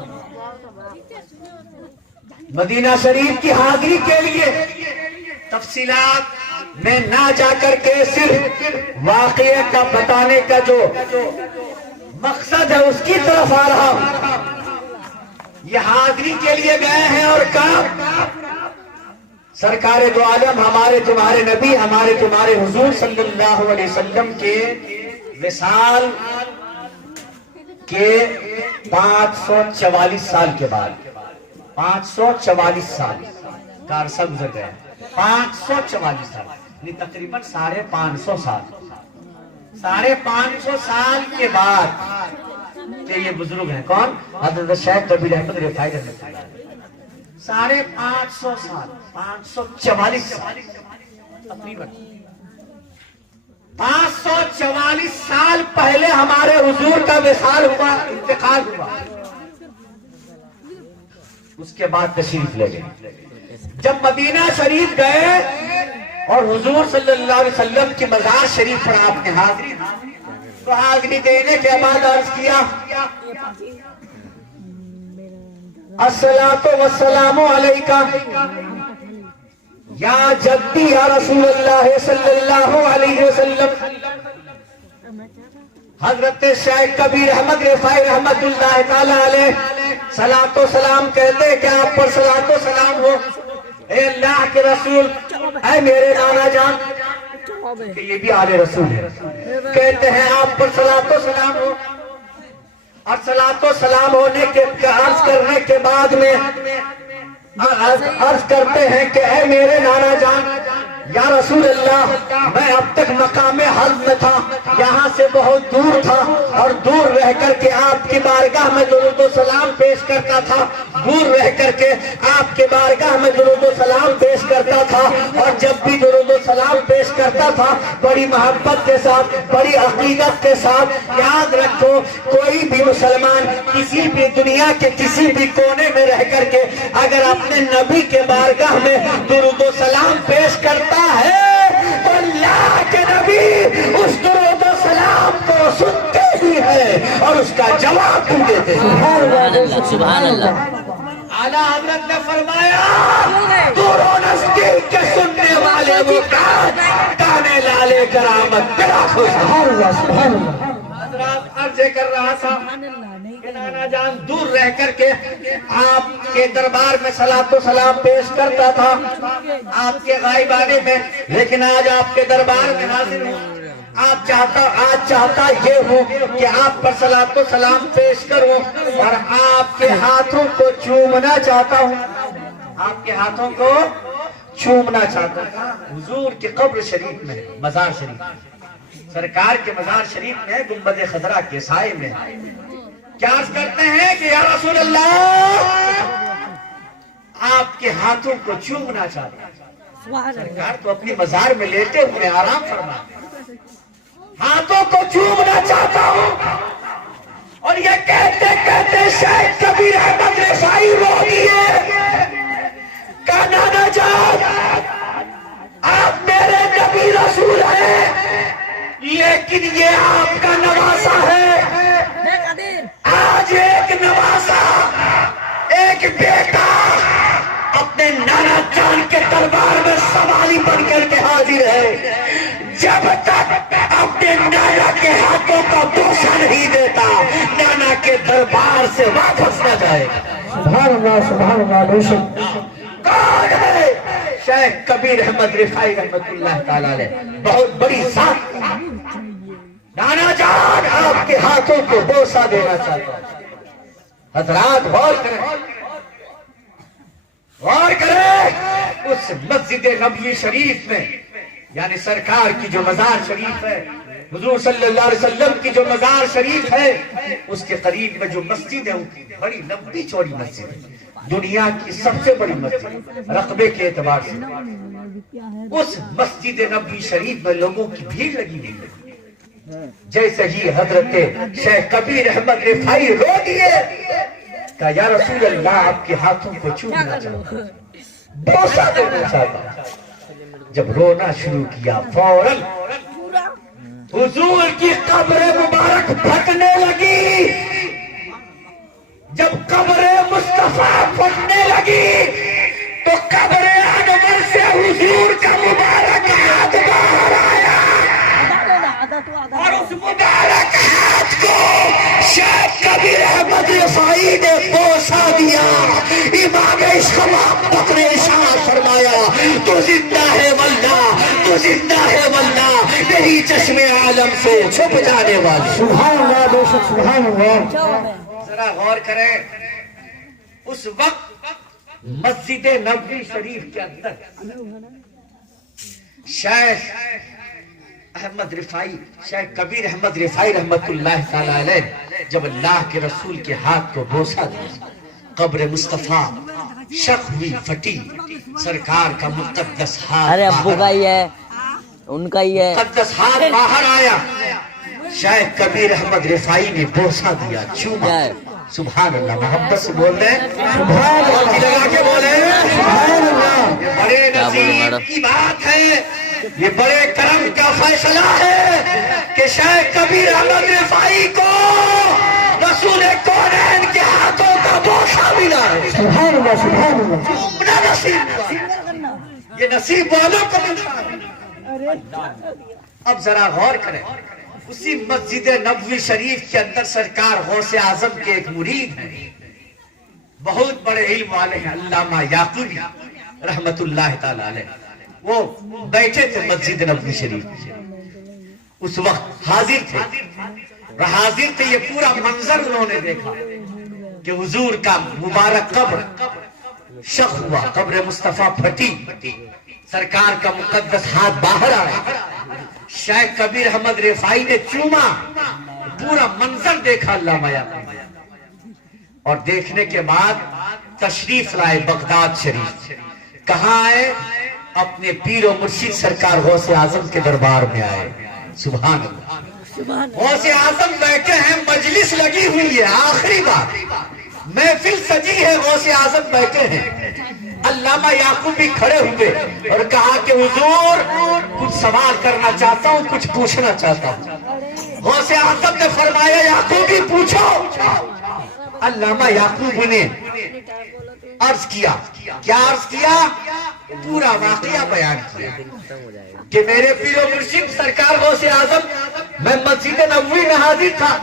مدینہ شریف کی حاضری کے لیے تفصیلات میں نہ جا کر کے صرف واقعے کا بتانے کا جو مقصد ہے اس کی طرف آ رہا ہوں۔ یہ حاضری کے لیے گئے ہیں اور کہا سرکار دو عالم ہمارے تمہارے نبی ہمارے تمہارے حضور صلی اللہ علیہ وسلم کے وصال کے 544 سال کے بعد 544 سال کا عرصہ گزر گیا، 544 سال یعنی تقریباً 550 سال، 550 سال کے بعد کہ یہ بزرگ ہیں کون؟ حضرت شیخ کبیر احمد رفاعی رحمۃ اللہ علیہ۔ 550 سال 544 سال تقریباً 544 سال پہلے ہمارے حضور کا وصال ہوا، انتقال ہوا۔ اس کے بعد تشریف لے گئے۔ جب مدینہ شریف گئے اور حضور صلی اللہ علیہ وسلم کی مزار شریف پر آپ نے حاضری دی تو حاضری دینے کے بعد عرض کیا الصلاۃ والسلام علیکہ یا جدی یا رسول اللہ صلی اللہ علیہ وسلم۔ حضرت شیخ کبیر احمد رفاعی رحمت اللہ تعالی علیہ صلاۃ و سلام کہتے کہ آپ پر صلاۃ و سلام ہو اے اللہ کے رسول، اے میرے نانا جان، کہ یہ بھی آل رسول ہے، کہتے ہیں آپ پر صلاۃ و سلام ہو۔ اور صلاۃ و سلام ہونے کے عرض کرنے کے بعد میں عرض کرتے ہیں کہ اے میرے نانا جان یا رسول اللہ، میں اب تک مقام حلب میں تھا، یہاں سے بہت دور تھا اور دور رہ کر کے آپ کی بارگاہ میں درود و سلام پیش کرتا تھا، دور رہ کر کے آپ کے بارگاہ میں درود و سلام پیش کرتا تھا، اور جب بھی درود و سلام پیش کرتا تھا بڑی محبت کے ساتھ، بڑی عقیدت کے ساتھ۔ یاد رکھو کوئی بھی مسلمان کسی بھی دنیا کے کسی بھی کونے میں رہ کر کے اگر اپنے نبی کے بارگاہ میں درود و سلام پیش کرتا ہے تو اللہ کے نبی اس درود و سلام کو سنتے بھی ہیں اور اس کا جواب بھی دیتے ہیں۔ سبحان اللہ۔ اعلیٰ حضرت نے فرمایا دور و نزدیک کے سننے والے وہ کانے لالے کرامت تیرا خوش۔ سبحان اللہ۔ حضرات عرض کر رہا تھا کہ نانا جان دور رہ کر کے آپ کے دربار میں صلاۃ و سلام پیش کرتا تھا آپ کے غائب آنے میں، لیکن آج آپ کے دربار میں حاضر ہوں، آج چاہتا یہ ہوں کہ آپ پر صلاۃ و سلام پیش کروں اور آپ کے ہاتھوں کو چومنا چاہتا ہوں، آپ کے ہاتھوں کو چومنا چاہتا ہوں۔ حضور کی قبر شریف میں مزار شریف سرکار کے مزار شریف میں گنبد خضرا کے سائے میں کیا عرض کرتے ہیں کہ یا رسول اللہ آپ کے ہاتھوں کو چومنا چاہتا ہوں۔ سرکار تو اپنی مزار میں لیٹے ہوئے آرام فرماتے ہیں، ہاتھوں کو چومنا چاہتا ہوں، اور یہ کہتے کہتے شیخ کبیر احمد رفاعی رو دیے کہ نانا جان آپ میرے نبی رسول ہیں لیکن یہ آپ کا نواسا ہے۔ آج ایک نواسا ایک بیٹا اپنے نانا جان کے دربار میں سوالی بن کر کے حاضر ہے، جب تک اپنے نانا کے ہاتھوں کا بوسہ نہیں دیتا نانا کے دربار سے واپس نہ جائے۔ سبحان اللہ، سبحان اللہ، بے شک۔ شیخ کبیر احمد رفاعی رحمت اللہ تعالی علیہ بہت بڑی ذات، نانا جان آپ کے ہاتھوں کو بوسہ دینا چاہتا ہوں۔ حضرات غور کریں، غور کریں، اس مسجد نبوی شریف میں، یعنی سرکار کی جو مزار شریف ہے، حضور صلی اللہ علیہ وسلم کی جو مزار شریف ہے، اس کے قریب میں جو مسجد ہے، بڑی لمبی چوڑی مسجد ہے، دنیا کی سب سے بڑی مسجد رقبے کے اعتبار سے۔ اس مسجد نبوی شریف میں لوگوں کی بھیڑ لگی ہوئی ہے۔ جیسے ہی حضرت شیخ کبیر احمد رفاعی رو دیے، کہا یا رسول اللہ آپ کے ہاتھوں کو چومنا چاہتا ہوں، بوسہ دینا چاہتا ہوں۔ جب رونا شروع کیا فوراً حضور کی قبر مبارک پھٹنے لگی۔ جب قبر مصطفیٰ پھٹنے لگی تو قبر انور سے حضور کا مبارک ہاتھ باہر آیا، اور اس مبارک ہاتھ کو شیخ کبیر احمد رفاعی نے بوسہ دیا۔ امام عشق محبت نے ارشاد فرمایا تو زندہ ہے واللہ، تو زندہ ہے واللہ، میری چشم عالم سے چھپ جانے والی۔ سبحان اللہ، بے شک سبحان اللہ۔ ذرا غور کریں، اس وقت مسجد نبوی شریف کے اندر شیخ احمد رفاعی، شیخ کبیر احمد رفاعی رحمت اللہ تعالی علیہ جب اللہ کے رسول کے ہاتھ کو بوسہ دیا، قبر مصطفیٰ شق ہوئی، پھٹی، سرکار کا مقدس ہاتھ ارے ابو کا ہی ہے، ان کا ہی ہے، مقدس ہاتھ باہر آیا، شیخ کبیر احمد رفاعی نے بوسہ دیا، چوما۔ سبحان اللہ، محبت سے بول رہے ہیں، سبحان اللہ، لگا کے بولے سبحان اللہ۔ یہ بڑے نصیب کی بات ہے، یہ بڑے کرم کا فیصلہ ہے کہ شیخ کبیر احمد رفاعی کو رسول کونین کے ہاتھوں کا بوسہ ملا ہے۔ سبحان اللہ، سبحان اللہ۔ چومنا نصیب ہوا، یہ نصیب والوں کو ملتا ہے۔ اب ذرا غور کریں، اسی مسجد نبوی شریف کے اندر سرکار غوث اعظم کے ایک مرید ہیں، بہت بڑے علم والے ہیں، علامہ یعقوبی رحمت اللہ تعالی علیہ۔ وہ بیٹھے تھے مسجد نبوی شریف، اس وقت حاضر تھے، یہ پورا منظر انہوں نے دیکھا کہ حضور کا مبارک قبر شق ہوا، قبر مصطفیٰ پھٹی، سرکار کا مقدس ہاتھ باہر آیا، شیخ کبیر احمد رفاعی نے چوما، پورا منظر دیکھا علامہ یعقوبی، اور دیکھنے کے بعد تشریف لائے بغداد شریف۔ کہاں آئے؟ اپنے پیر و مرشد سرکار غوث اعظم کے دربار میں آئے۔ سبحان اللہ، غوث اعظم بیٹھے ہیں، مجلس لگی ہوئی ہے، آخری بات، محفل سجی ہے، غوث اعظم بیٹھے ہیں۔ علامہ یعقوبی کھڑے ہوئے اور کہا کہ حضور کچھ سوال کرنا چاہتا ہوں، کچھ پوچھنا چاہتا ہوں۔ غوث اعظم نے فرمایا یعقوبی پوچھو۔ علامہ یعقوبی نے عرض کیا، کیا عرض کیا؟ پورا واقعہ بیان کیا کہ میرے پیر و مرشد سرکار غوث اعظم، میں مسجد نبوی میں حاضر تھا،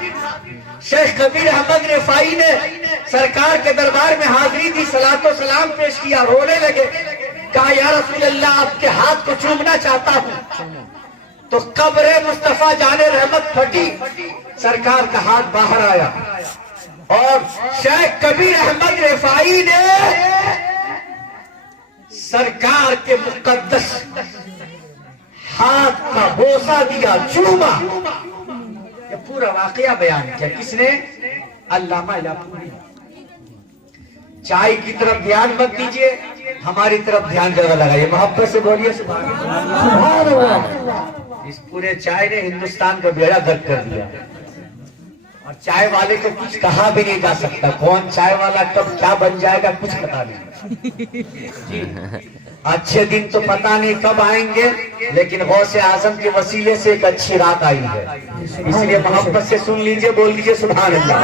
شیخ کبیر احمد رفاعی نے سرکار کے دربار میں حاضری دی، صلاۃ و سلام پیش کیا، رونے لگے، کہا یا رسول اللہ آپ کے ہاتھ کو چومنا چاہتا ہوں، تو قبر مصطفیٰ جان رحمت پھٹی، سرکار کا ہاتھ باہر آیا، اور شیخ کبیر احمد رفاعی نے سرکار کے مقدس ہاتھ کا بوسہ دیا، چوما۔ یہ پورا واقعہ بیان کیا، کس نے؟ علامہ یعقوبی۔ چائے کی طرف دھیان مت دیجئے، ہماری طرف دھیان جگہ لگائیے، محبت سے بولیے سبحان اللہ۔ اس پورے چائے نے ہندوستان کا بیڑا گرک کر دیا، اور چائے والے کو کچھ کہا بھی نہیں جا سکتا، کون چائے والا کب کیا بن جائے گا کچھ پتا نہیں۔ اچھے دن تو پتا نہیں کب آئیں گے، لیکن غوث اعظم کے وسیلے سے ایک اچھی رات آئی ہے، اس لیے محبت سے سن لیجئے، بول لیجئے سبحان اللہ،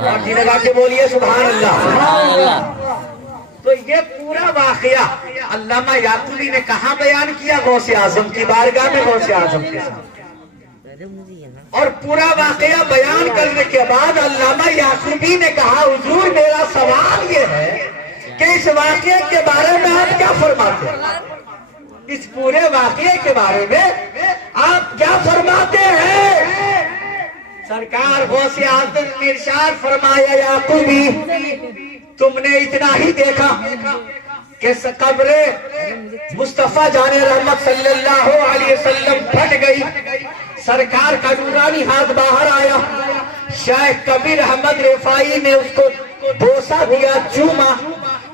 اور جی لگا کے بولیے سبحان اللہ۔ تو یہ پورا واقعہ علامہ یعقوبی نے کہاں بیان کیا؟ غوث اعظم کی بارگاہ میں، غوث اعظم کے ساتھ۔ اور پورا واقعہ بیان کرنے کے بعد علامہ یعقوبی نے کہا حضور میرا سوال یہ ہے کہ اس واقعے کے بارے میں آپ کیا فرماتے ہیں؟ اس پورے واقعے کے بارے میں آپ کیا فرماتے ہیں؟ سرکار غوث اعظم نے ارشاد فرمایا یعقوبی تم نے اتنا ہی دیکھا کہ قبر مصطفیٰ جان رحمت صلی اللہ علیہ وسلم پھٹ گئی، سرکار کا نورانی ہاتھ باہر آیا، شیخ کبیر احمد رفاعی نے اس کو بوسہ دیا، چوما۔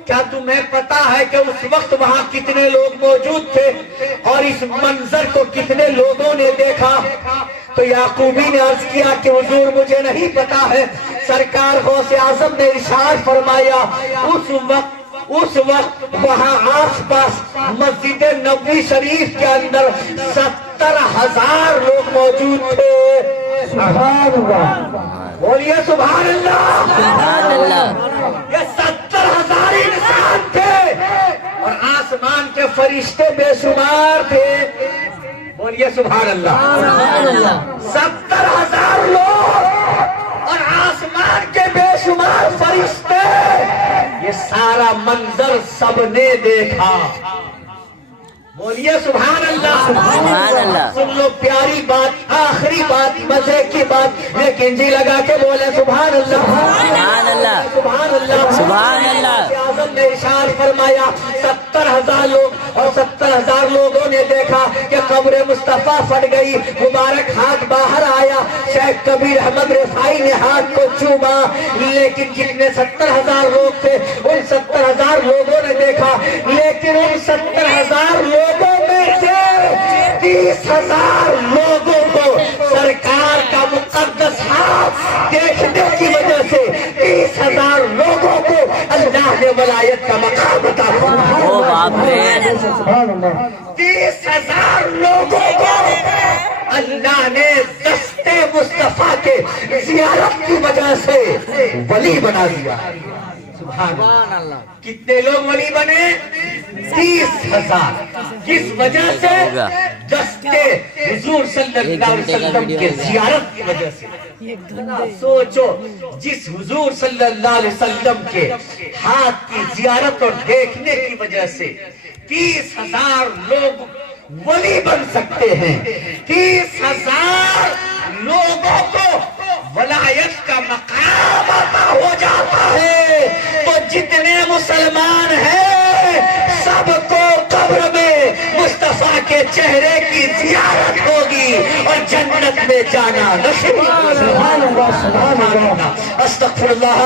کیا تمہیں پتا ہے کہ اس وقت وہاں کتنے لوگ موجود تھے اور اس منظر کو کتنے لوگوں نے دیکھا؟ تو یعقوبی نے عرض کیا کہ حضور مجھے نہیں پتا ہے۔ سرکار غوث اعظم نے ارشاد فرمایا اس وقت وہاں آس پاس مسجد نبوی شریف کے اندر 70,000 لوگ موجود تھے۔ سبحان اللہ، بولیے سبحان اللہ۔ سبحان اللہ۔ یہ 70,000 انسان تھے اور آسمان کے فرشتے بے شمار تھے۔ بولیے سبحان اللہ۔ سبحان اللہ۔ 70,000 لوگ اور آسمان کے بے شمار فرشتے، یہ سارا منظر سب نے دیکھا۔ بولیے سبحان اللہ۔ سبحان اللہ۔ سن لو پیاری بات، آخری بات، مزے کی بات، لیکن جی لگا کے بولے سبحان اللہ۔ سبحان اللہ۔ سبحان اللہ۔ سبحان اللہ۔ اعظم نے ارشاد فرمایا 70,000 لوگ اور 70,000 لوگوں نے دیکھا کہ قبر مصطفیٰ پھٹ گئی، مبارک ہاتھ باہر آیا، شیخ کبیر احمد رفاعی نے ہاتھ کو چوما، لیکن جتنے 70,000 لوگ تھے ان 70,000 لوگوں نے دیکھا، لیکن ان 70,000 لوگوں میں سے 30,000 لوگوں کو سرکار کا مقدس ہاتھ دیکھنے کی وجہ سے 30,000 لوگوں کو اللہ نے ولایت کا مقام عطا فرمایا۔ او باپ رے۔ سبحان اللہ، 30,000 لوگوں کو اللہ نے دستے مصطفیٰ کے زیارت کی وجہ سے ولی بنا دیا۔ سبحان اللہ۔ کتنے لوگ ولی بنے؟ 30,000۔ کس وجہ سے؟ دستے حضور صلی اللہ علیہ وسلم کے زیارت کی وجہ سے۔ سوچو، جس حضور صلی اللہ علیہ وسلم کے ہاتھ کی زیارت اور دیکھنے کی وجہ سے 30,000 لوگ ولی بن سکتے ہیں، 30,000 لوگوں کو ولایت کا مقام عطا ہو جاتا ہے، تو جتنے مسلمان ہیں سب کو قبر میں مصطفیٰ کے چہرے کی زیارت ہوگی اور جنت میں جانا نصیب ہوگا۔ سبحان اللہ، سبحان اللہ۔ استغفر اللہ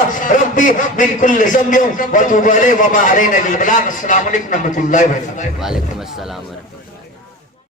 ربی من کل ذنب واتوب الیہ وما علینا الا البلاغ۔ السلام علیکم ورحمۃ اللہ وبرکاتہ۔ وعلیکم السلام ورحمۃ اللہ۔